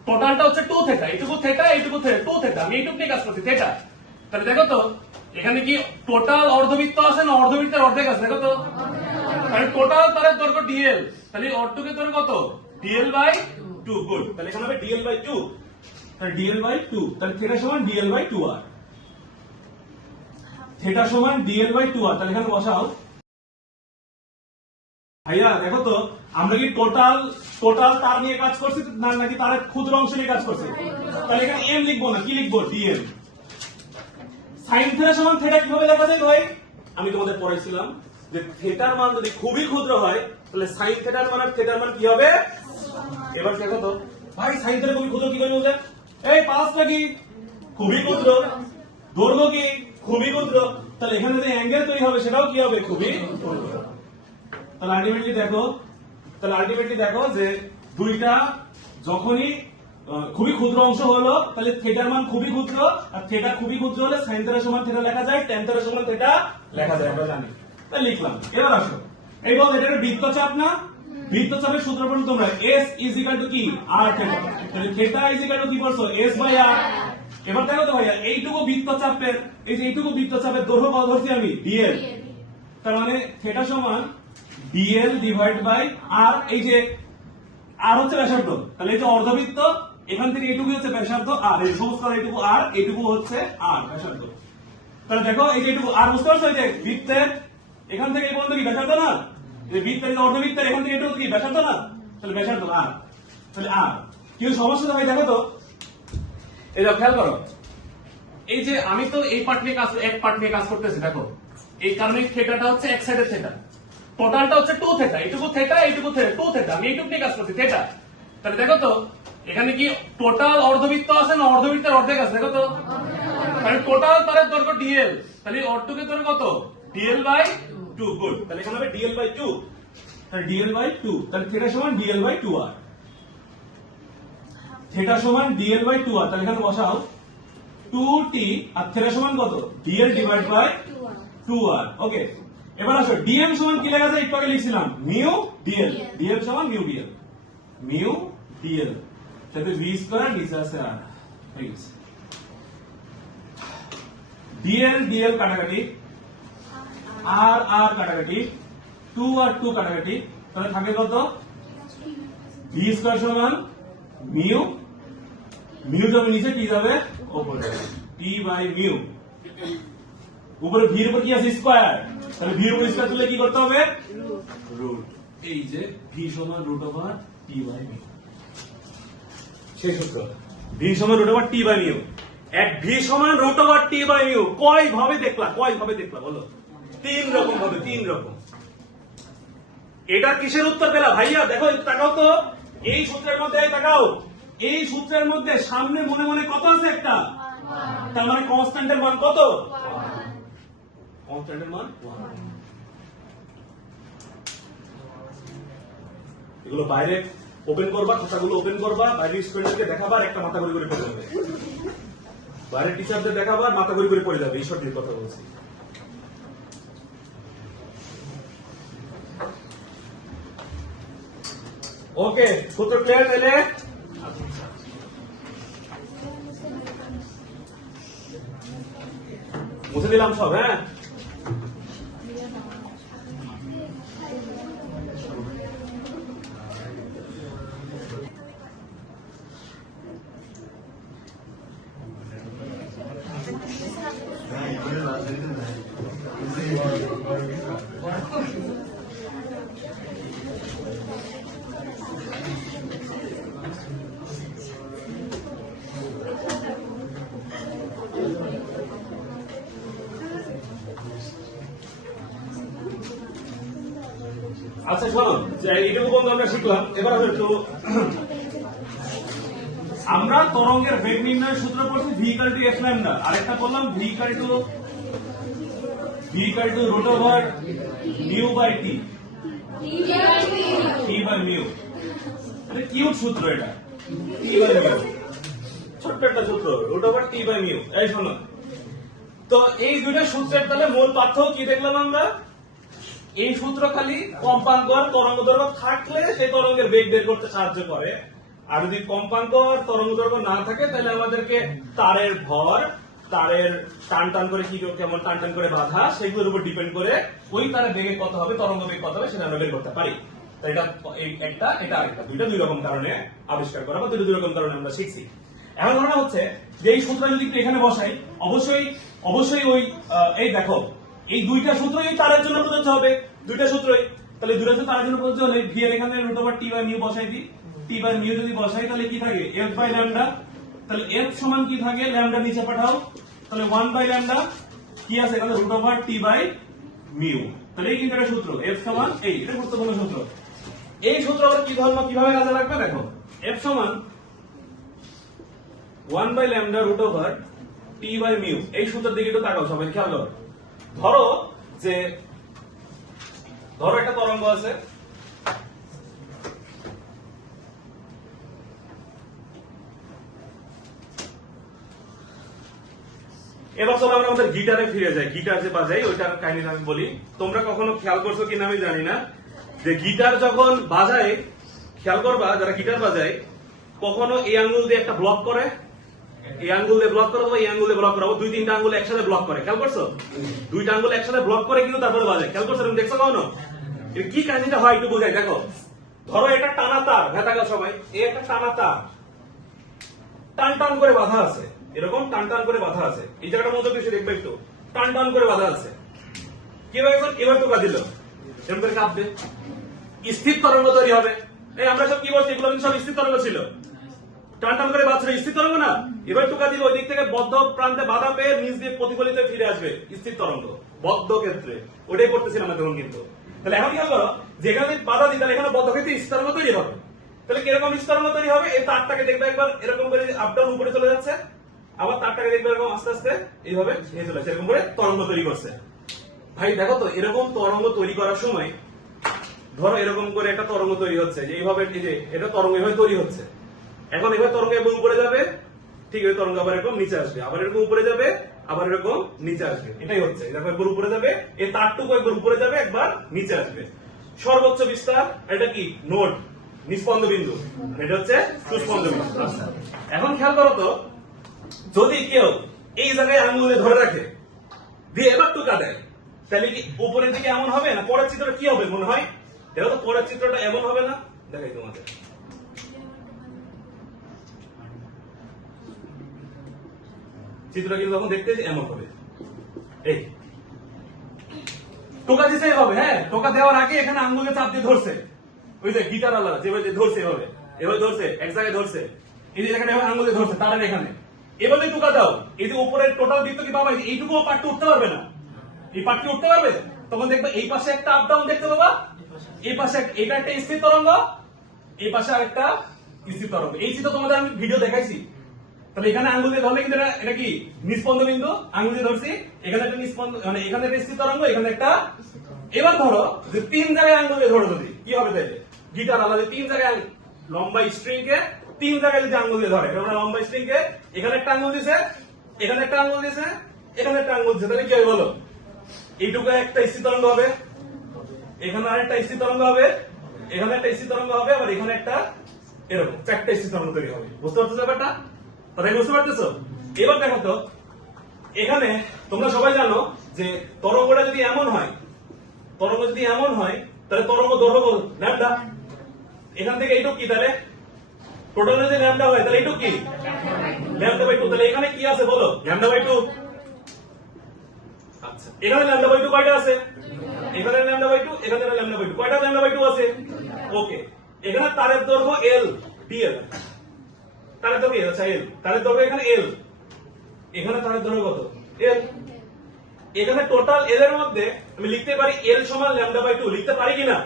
টোটালটা হচ্ছে 2 θ, এইটুকু θ এইটুকু 2 θ, আমি এইটুকু নিয়ে কাজ করছি θ। তাহলে দেখো তো এখানে কি টোটাল অর্ধবৃত্ত আছে না অর্ধবৃত্তের অর্ধেক আছে? দেখো তো, তাহলে টোটাল তারের দৈর্ঘ্য dl, তাহলে অর্ধেকের দৈর্ঘ্য কত? dl/2। গুড, তাহলে এখানে হবে dl/2। তাহলে dl/2, তাহলে থিটা সমান dl/2r। থিটা সমান dl/2r। তাহলে এখানে বসাও। ভাইয়া দেখো তো আমরা কি টোটাল তার নিয়ে কাজ করছি নাকি তারের ক্ষুদ্র অংশ নিয়ে কাজ করছি? তাহলে এখানে m লিখবো না, কি লিখবো? dm। sin θ সমান θ কিভাবে লেখা যায় ভাই? আমি তোমাদের পড়াইছিলাম যে থিটার মান যদি খুবই ক্ষুদ্র হয় তাহলে sin θ এর মান আর θ এর মান কি হবে? এবার দেখো তো ভাই sin θ খুবই ক্ষুদ্র কি করে বলতে? এই 5 নাকি খুবই ক্ষুদ্র, দৈর্ঘ্য কি খুবই ক্ষুদ্র, তাহলে এখানে যে অ্যাঙ্গেল তৈরি হবে সেটাও কি হবে? খুবই ক্ষুদ্র। তাহলে আলটিমেটলি দেখো যে দুইটা যখনই খুবই ক্ষুদ্র অংশ হলো তাহলে থিটার মান খুবই ক্ষুদ্র, আর থিটা খুবই ক্ষুদ্র হলে sin θ সমান θ লেখা যায়, tan θ সমান θ লেখা যায়, আমরা জানি। তাই লিখলাম। এবার আসো এই বল এটা একটা বৃত্তচাপ না? বৃত্তচাপের সূত্র পড়ো তোমরা, s কি r θ। তাহলে θ কি পড়ছো? s/r। এবার দেখো তো ভাইয়া এইটুকু বৃত্তচাপের, এই যে এইটুকু বৃত্তচাপের দৈর্ঘ্য কত ধরছি আমি? dl। তার মানে θ সমান dl ডিভাইড বাই r। এই যে r হচ্ছে ব্যাসার্ধ, তাহলে এই যে অর্ধবৃত্ত এখান থেকে এইটুকু হচ্ছে ব্যাসার্ধ, আর এই সমস্ত এইটুকু r, এইটুকু হচ্ছে r ব্যাসার্ধ। তাহলে দেখো এই যে এইটুকু r বুঝতে পারছো? এই যে বৃত্তের এখান থেকে এই পর্যন্ত কি ব্যাসার্ধ না? এই বৃত্তের অর্ধবৃত্তের এখান থেকে এইটুকু কি ব্যাসার্ধ না? তাহলে ব্যাসার্ধ r। তাহলে r কি সমস্যা ভাই? দেখো তো এই দেখো খেয়াল করো, এই যে আমি তো এই পার্ট নিয়ে কাজ, এক পার্ট নিয়ে কাজ করতেছি। দেখো এই কারণে থিটাটা হচ্ছে এক সাইডের থিটা, টোটালটা হচ্ছে 2 θ, এইটুকু θ এইটুকু 2 θ, আমি এইটুকু নিয়ে কাজ করছি θ। তাহলে দেখো তো এখানে কি টোটাল অর্ধবৃত্ত আছে না অর্ধবৃত্তের অর্ধেক আছে? দেখো তো, তাহলে টোটাল তারের দৈর্ঘ্য dl, তাহলে অর্ধেকের দৈর্ঘ্য কত? dl/2। গুড, তাহলে এখানে হবে dl/2। তাহলে dl/2, তাহলে থিটা সমান dl/2r। থিটা সমান dl/2r। তাহলে এখানে বসাও 2t, আর থিটা সমান কত? dl divide by 2r। ওকে, এবার আসো dm সমান কি লেখা যায়? একটু আগে লিখছিলাম মিউ dl। dm সমান মিউ dl, মিউ dl। তাহলে v² নিচে আছে r, হয়ে গেছে। dl কাটাকাটি, r কাটাকাটি, 2 আর 2 কাটাকাটি, তাহলে থাকে কত? v² সমান মিউ, মিউ যাবে নিচে, কি যাবে ওপরে, p বাই মিউ। উপরে ভি এর উপর কি আছে স্কয়ার, তাহলে ভি এর উপর স্কয়ার তুললে কি করতে হবে রুট, এই যে ভি সমান root over T by mu, সেই সূত্র ভি সমান root over T by mu. এক ভি সমান root over T by mu কয় ভাবে দেখলা বলো? তিন রকম ভাবে, তিন রকম। এটা কিসের উত্তর পেলা ভাইয়া? দেখো তাকাও তো, এই সূত্রের মধ্যে তাকাও, এই সূত্রের মধ্যে সামনে মনে মনে কত আছে একটা, তার মানে কনস্ট্যান্টের মান কত? কনস্ট্যান্টের মান 1। এগুলো বাইরে ওপেন করবা, খাতাগুলো ওপেন করবা, বাইরে স্টুডেন্টকে দেখাবা, একটা মাথা ঘুরি করে পড়ে যাবে, বাইরে টিচারদের দেখাবা, মাথা ঘুরি করে পড়ে যাবে। ঈশ্বর দিয়ে কথা বলছি। ওকে, সূত্র ক্লিয়ার তাহলে? মুছে দিলাম সব, হ্যাঁ? আচ্ছা শোনো, এইটুকু পর্যন্ত আমরা শিখলাম। এবার একটু আমরা তরঙ্গের বেগ নির্ণয়ের সূত্র পড়ছি V equal to F lambda, আরেকটা বললাম V equal to root over mu by T, T by mu. Cute সূত্র এটা, টি বাই মিউ, ছোট্ট একটা সূত্র, root over T by mu. এই শোনো তো, এই দুইটা সূত্রের তাহলে মূল পার্থক্য কি দেখলাম আমরা? এই সূত্র খালি কম্পাঙ্ক আর তরঙ্গ দৈর্ঘ্য থাকলে সেই তরঙ্গের বেগ বের করতে সাহায্য করে, আর যদি কম্পাঙ্ক আর তরঙ্গ দৈর্ঘ্য না থাকে তাহলে আমাদেরকে তারের ভর, তারের টান করে কি কেমন টান করে বাঁধা, সেগুলোর উপর ডিপেন্ড করে ওই তারের বেগে কত হবে, তরঙ্গ বেগ কত হবে সেটা আমরা বের করতে পারি। তাই এটা একটা, এটা আরেকটা, দুইটা দুই রকম কারণে আবিষ্কার করা বা দুই রকম কারণে আমরা শিখছি। এখন ধারণা হচ্ছে যে এই সূত্র যদি এখানে বসাই, অবশ্যই ওই এই দেখো, এই দুইটা সূত্রই তারের জন্য প্রযোজ্য হবে, দুইটা সূত্রই। তাহলে দুইটা সূত্র তারের জন্য প্রযোজ্য হলে ভি এর এখানে root over T by mu বসাই দিই, টি বাই মিউ যদি বসাই তাহলে কি থাকে এফ বাই ল্যামডা, তাহলে এফ সমান কি থাকে ল্যামডা নিচে পাঠাও, তাহলে 1 বাই ল্যামডা কি আছে এখানে root over T by mu. তাহলে এই কিন্তু একটা সূত্র এফ সমান, এই এটা গুরুত্বপূর্ণ সূত্র। এই সূত্র আবার কিভাবে কাজে লাগবে দেখো, এফ সমান 1 by lambda root over T by mu. এই সূত্রের দিকে একটু তাকাও সবাই, খেয়াল করো। ধরো একটা তরঙ্গ আছে, এবার চলো আমরা আমাদের গিটারে ফিরে যাই। গিটার যে বাজাই ওইটার কাহিনী আমি বলি। তোমরা কখনো খেয়াল করছো কিনা আমি জানি না, যে গিটার যখন বাজায়, খেয়াল করবা যারা গিটার বাজায়, কখনো এই আঙ্গুল দিয়ে একটা ব্লক করে, এই আঙ্গুল দিয়ে ব্লক করবো, এই আঙ্গুল দিয়ে ব্লক করবো, দুই তিনটা আঙ্গুল একসাথে ব্লক করে, খেয়াল করছো? দুইটা আঙ্গুল একসাথে ব্লক করে কিন্তু তারপরে বাজায়, খেয়াল করছো? তুমি দেখছো কখনো? কি কাহিনীটা হয় একটু বোঝাই। দেখো, ধরো এটা টানা তার, ভেতাগা সবাই, এই একটা টানা তার টান করে বাঁধা আছে, এরকম টান করে বাঁধা আছে। এই জায়গাটা মতো কিছু দেখবে, একটু টান করে বাঁধা আছে। এবার তো কাঁদিল, এরকম করে কাঁপবে, স্থির তরঙ্গ তৈরি হবে। এই আমরা সব কি বলছি, এগুলো কিন্তু সব স্থির তরঙ্গ ছিল, টান করে বাঁচছিল, স্থির তরঙ্গ না। এবার টুকা দিবে, ওই দিক থেকে বদ্ধ প্রান্তে বাধা পেয়ে নিজ দিয়ে প্রতিফলিত ফিরে আসবে স্থির তরঙ্গ, বদ্ধ ক্ষেত্রে। ওটাই করতেছিলাম তখন কিন্তু। তাহলে এখন খেয়াল করো, যেখানে বাধা দিই তাহলে এখানে বদ্ধ ক্ষেত্রে স্থির তরঙ্গ তৈরি হবে। তাহলে কিরকম স্থির তরঙ্গ তৈরি হবে? এই তারটাকে দেখবে একবার এরকম করে আপ ডাউন উপরে চলে যাচ্ছে, আবার তারটাকে দেখবে এরকম আস্তে আস্তে এইভাবে নিয়ে চলে যাচ্ছে, এরকম করে তরঙ্গ তৈরি করছে। ভাই দেখো তো, এরকম তরঙ্গ তৈরি করার সময় ধরো এরকম করে একটা তরঙ্গ তৈরি হচ্ছে, যে এইভাবে, এটা তরঙ্গ এভাবে তৈরি হচ্ছে। এখন এবার তরঙ্গ এবার উপরে যাবে, ঠিক ওই তরঙ্গ আবার এরকম নিচে আসবে, আবার এরকম উপরে যাবে, আবার এরকম নিচে আসবে। এটাই হচ্ছে, দেখো একবার উপরে যাবে, এই তারটুকু একবার উপরে যাবে, একবার নিচে আসবে। সর্বোচ্চ বিস্তার এটা কি নোড, নিস্পন্দ বিন্দু, এটা হচ্ছে সুস্পন্দ বিন্দু। আচ্ছা, এখন খেয়াল করো তো, যদি কেউ এই জায়গায় আঙ্গুলে ধরে রাখে দিয়ে এবার টুকা দেয়, তাহলে কি উপরের দিকে এমন হবে না? পরের চিত্রটা কি হবে মনে হয়? দেখো তো, পরের চিত্রটা এমন হবে না? দেখাই তোমাদের, চিত্রটা কিন্তু যখন দেখতে এমন হবে। এই টোকা দিছে এভাবে, হ্যাঁ টোকা দেওয়ার আগে এখানে আঙ্গুলে চাপ দিয়ে ধরছে, ওই যে গিটার আলাদা যেভাবে ধরছে এভাবে এভাবে ধরছে, এক জায়গায় ধরছে, এই যে এখানে আঙ্গুলে ধরছে তারের এখানে, এভাবে টোকা দাও। এই যে উপরের টোটাল বৃত্ত কি পাবা, এইটুকু পার্টটা উঠতে পারবে না, এই পার্টটি উঠতে পারবে, তখন দেখবে এই পাশে একটা আপ ডাউন দেখতে পাবা, এই পাশে এটা একটা স্থির তরঙ্গ, এই পাশে আরেকটা স্থির তরঙ্গ। এই চিত্র তোমাদের আমি ভিডিও দেখাইছি। তাহলে এখানে আঙ্গুল দিয়ে ধরলে কিন্তু এটা কি নিস্পন্দ বিন্দু, আঙ্গুল দিয়ে ধরছি, এখানে একটা নিস্পন্দ মানে এখানে একটা স্থির তরঙ্গ, এখানে একটা। এবার ধরো যে 3 জায়গায় আঙ্গুল দিয়ে ধরো, যদি কি হবে তাইলে গিটার আলাদা 3 জায়গায় লম্বা স্ট্রিং কে 3 জায়গায় যদি আঙ্গুল দিয়ে ধরে, এটা লম্বা স্ট্রিং কে এখানে একটা আঙ্গুল দিছে, এখানে একটা আঙ্গুল দিছে, এখানে একটা আঙ্গুল দিছে, তাহলে কি হবে বলো, এইটুকু একটা স্থির তরঙ্গ হবে, এখানে আরেকটা স্থির তরঙ্গ হবে, এখানে একটা স্থির তরঙ্গ হবে, আবার এখানে একটা, এরকম 4টা স্থির তরঙ্গ তৈরি হবে। বুঝতে পারছো ব্যাপারটা? তাই বুঝতে পারতেছো? এবার দেখো তো, এখানে তোমরা সবাই জানো যে তরঙ্গটা যদি এমন হয়, তরঙ্গ যদি এমন হয় তাহলে তরঙ্গ দৈর্ঘ্য ল্যামডা, এখান থেকে এইটুকু কি, তাহলে টোটাল যদি ল্যামডা হয় তাহলে এইটুকু কি ল্যামডা বাই 2, তাহলে এখানে কি আছে বলো, ল্যামডা বাই 2। আচ্ছা এখানে ল্যামডা বাই 2 কয়টা আছে, এখানে ল্যামডা বাই 2, এখানে ল্যামডা বাই 2, কয়টা ল্যামডা বাই 2 আছে, ওকে। এখানে তারের দৈর্ঘ্য এল ডিএল, তারের দৈর্ঘ্য এল, আচ্ছা এল, তারের দৈর্ঘ্য এখানে এল, এখানে তারের দৈর্ঘ্য কত এল, এখানে টোটাল এল এর মধ্যে আমি লিখতে পারি এল সমান ল্যামডা বাই 2, লিখতে পারি কিনা,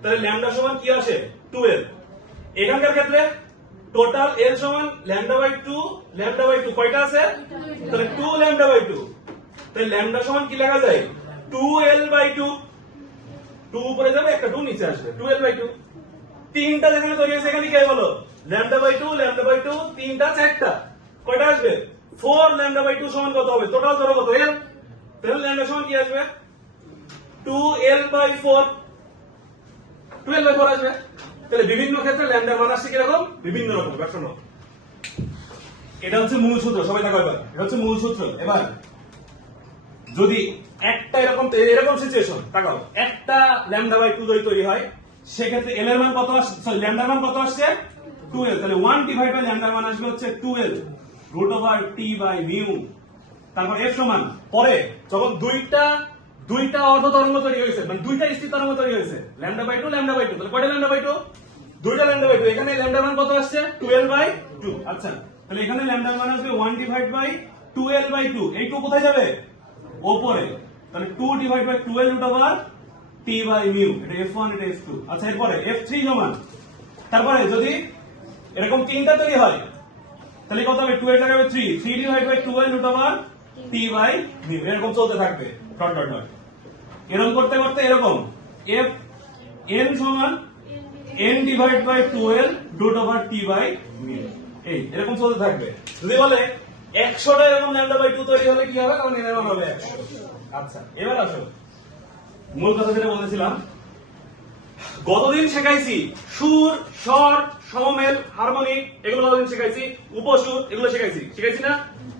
তাহলে ল্যামডা সমান কি আসে 2l। এখানকার ক্ষেত্রে টোটাল এল সমান ল্যামডা বাই 2, ল্যামডা বাই 2 কয়টা আছে, তাহলে 2 ল্যামডা বাই 2, তাহলে ল্যামডা সমান কি লেখা যায় 2l বাই 2, 2 উপরে যাবে একটা 2 নিচে আসবে, 2l বাই 2। তিনটা যেখানে তৈরি হয়েছে এখানে কি হয় বলো, ল্যামডা বাই 2, ল্যামডা বাই 2, তিনটা 4টা, কয়টা আসবে 4 ল্যামডা বাই 2 সমান কত হবে, টোটাল ধরো কত l, তাহলে ল্যামডা সমান কি আসবে 2l বাই 4, 2l বাই 4 আসবে। তাহলে বিভিন্ন ক্ষেত্রে ল্যামডার মান আসছে কিরকম, বিভিন্ন রকম। এবার শোনো, এটা হচ্ছে মূল সূত্র, সবাই দেখো এবার, এটা হচ্ছে মূল সূত্র। এবার যদি একটা এরকম এরকম সিচুয়েশন তাকাও, একটা ল্যামডা বাই 2 যদি তৈরি হয়, সেক্ষেত্রে এল এর মান কত আসছে, সরি ল্যামডার মান কত আসছে 2l, তাহলে 1 ডিভাইড বাই ল্যামডার মান আসবে হচ্ছে 2l root over T by mu. তারপর এর সমান পরে যখন দুইটা অর্ধ তরঙ্গ তৈরি হয়েছে, মানে দুইটা স্থির তরঙ্গ তৈরি হয়েছে, ল্যামডা বাই 2, ল্যামডা বাই 2, তাহলে কয়টা ল্যামডা বাই 2, দুইটা ল্যামডা বাই 2, এখানে ল্যামডার মান কত আসছে 12 বাই 2। আচ্ছা তাহলে এখানে ল্যামডার মান আসবে 1 ডিভাইড বাই 12 বাই 2, এই 2 কোথায় যাবে উপরে, তাহলে 2 divide by 12 root over T by mu, এটা f1 এটা f2। আচ্ছা এরপরে f3 সমান, তারপরে যদি এরকম তিনটা তৈরি হয় তাহলে কত হবে, 2 এর জায়গায় হবে 3 divide by 12 root over T by mu, এরকম চলতে থাকবে ডট ডট ডট, এরকম করতে করতে এরকম f n সমান n divide by 12 root over T by mu, এই এরকম চলতে থাকবে। যদি বলে 100টা এরকম ল্যামডা বাই 2 তৈরি হলে কি হবে, তখন এর মান হবে 100। আচ্ছা এবার আসো মূল কথা যেটা বলেছিলাম, গতদিন শেখাইছি সুর, স্বর, সমমেল, হারমোনিক, এগুলো গতদিন শেখাইছি, উপসুর এগুলো শিখাইছি না?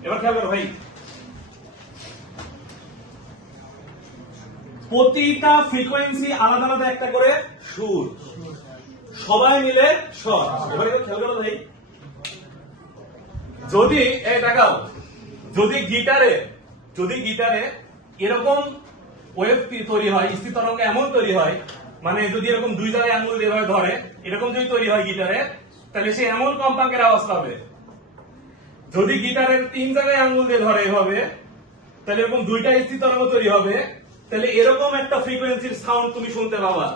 এবার খেয়াল করো ভাই, প্রতিটা ফ্রিকোয়েন্সি আলাদা আলাদা একটা করে সুর, সবাই মিলে স্বর। এবার খেয়াল করো ভাই, যদি দেখাও, যদি গিটারে এরকম ওয়েভ তৈরি হয়, স্থির তরঙ্গ এমন তৈরি হয়, মানে যদি এরকম 2 জায়গায় আঙুল দিয়ে ধরে এরকম যদি তৈরি হয় গিটারে, তাহলে সে এমন কম্পাঙ্কের আওয়াজ পাবে। যদি গিটারের 3 জায়গায় আঙুল দিয়ে ধরে এভাবে, তাহলে এরকম 2টা স্থির তরঙ্গ তৈরি হবে, তাহলে এরকম একটা ফ্রিকোয়েন্সির সাউন্ড তুমি শুনতে পাবা।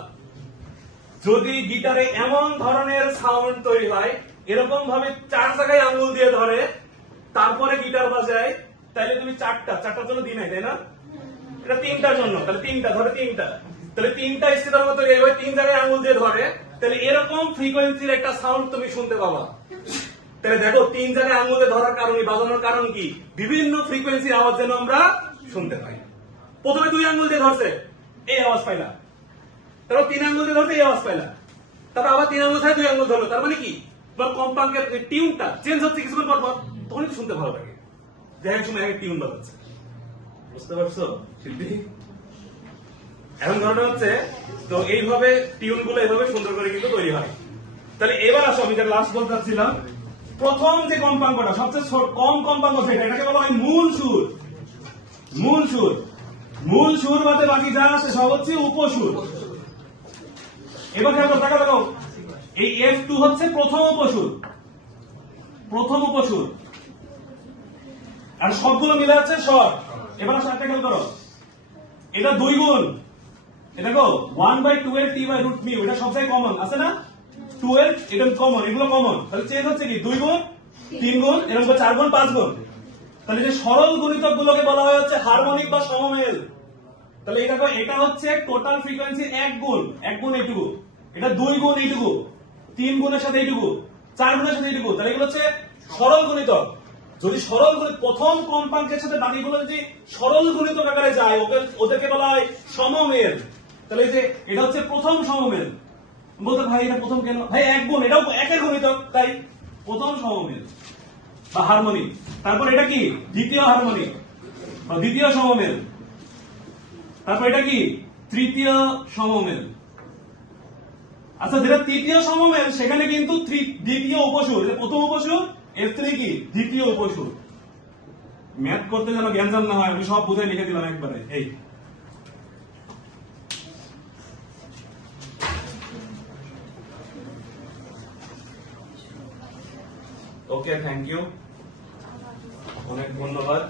যদি গিটারে এমন ধরনের সাউন্ড তৈরি হয়, এরকম ভাবে 4 জায়গায় আঙুল দিয়ে ধরে তারপরে গিটার বাজায়, তাহলে তুমি চারটার জন্য দিই নাই, তাই না? এটা 3টার জন্য, তাহলে 3টা ধরে 3টা, তাহলে 3টা স্থির তরঙ্গ তৈরি হয় 3 জায়গায় আঙুল দিয়ে ধরে, তাহলে এরকম ফ্রিকোয়েন্সির একটা সাউন্ড তুমি শুনতে পাবা। তাহলে দেখো 3 জায়গায় আঙুল দিয়ে ধরার কারণ, বাজানোর কারণ কি, বিভিন্ন ফ্রিকোয়েন্সির আওয়াজ যেন আমরা শুনতে পাই। প্রথমে 2 আঙুল দিয়ে ধরছে, এই আওয়াজ পাইলা, তারপর 3 আঙুল দিয়ে ধরছে, এই আওয়াজ পাইলা, তারপর আবার 3 আঙুল থেকে 2 আঙুল ধরলো, তার মানে কি তোমার কম্পাঙ্কের টিউনটা চেঞ্জ হচ্ছে কিছুক্ষণ পর পর, তখন শুনতে ভালো লাগে, দেখেন সময় আগে টিউন বাজাচ্ছে। বুঝতে পারছো সিদ্ধি? এখন ঘটনা হচ্ছে, তো এইভাবে টিউন গুলো এইভাবে সুন্দর করে কিন্তু তৈরি হয়। তাহলে এবার আসো, আমি যেটা লাস্ট বলতে চাচ্ছিলাম, প্রথম যে কম্পাঙ্কটা সবচেয়ে কম কম্পাঙ্ক সেটা, এটাকে বলা হয় মূল সুর। মূল সুর বাদে বাকি যা আছে সব হচ্ছে উপসুর। এবার দেখো দেখো এই F2 হচ্ছে প্রথম উপসুর, প্রথম উপসুর, আর সবগুলো মিলে আছে স্বর। এবার সাথে খেয়াল করো, এটা 2 গুণ, এটা দেখো 1/2 t/√μ, এটা সব জায়গায় কমন আছে না, 12 এটা কমন, এগুলো কমন, তাহলে চেঞ্জ হচ্ছে কি 2 গুণ 3 গুণ এরকম করে 4 গুণ 5 গুণ। তাহলে যে সরল গুণিতক গুলোকে বলা হয় হচ্ছে হারমোনিক বা সমমেল। তাহলে এই দেখো এটা হচ্ছে টোটাল ফ্রিকোয়েন্সি 1 গুণ এইটুকু, এটা 2 গুণ এইটুকু, 3 গুণের সাথে এইটুকু, 4 গুণের সাথে এইটুকু, তাহলে এগুলো হচ্ছে সরল গুণিতক। যদি সরল গুণিত প্রথম কম্পাঙ্কের সাথে বাকিগুলো যদি সরল গুণিতক আকারে যায় ওদেরকে বলা হয় সমমেল। তাহলে এই যে এটা হচ্ছে প্রথম সমমেল। বলতে ভাই এটা প্রথম কেন, ভাই 1 গুণ, এটাও একের গুণিতক, তাই প্রথম সমমেল বা হারমোনিক। তারপর এটা কি দ্বিতীয় হারমোনিক বা দ্বিতীয় সমমেল। তারপর এটা কি তৃতীয় সমমেল। আচ্ছা যেটা তৃতীয় সমমেল সেখানে কিন্তু দ্বিতীয় উপসুর, প্রথম উপসুর, F3 কি দ্বিতীয় উপসুর। ম্যাথ করতে যেন জ্ঞানজাম না হয়, আমি সব বুঝে লিখে দিলাম একবারে। এই ওকে, থ্যাংক ইউ, অনেক ধন্যবাদ।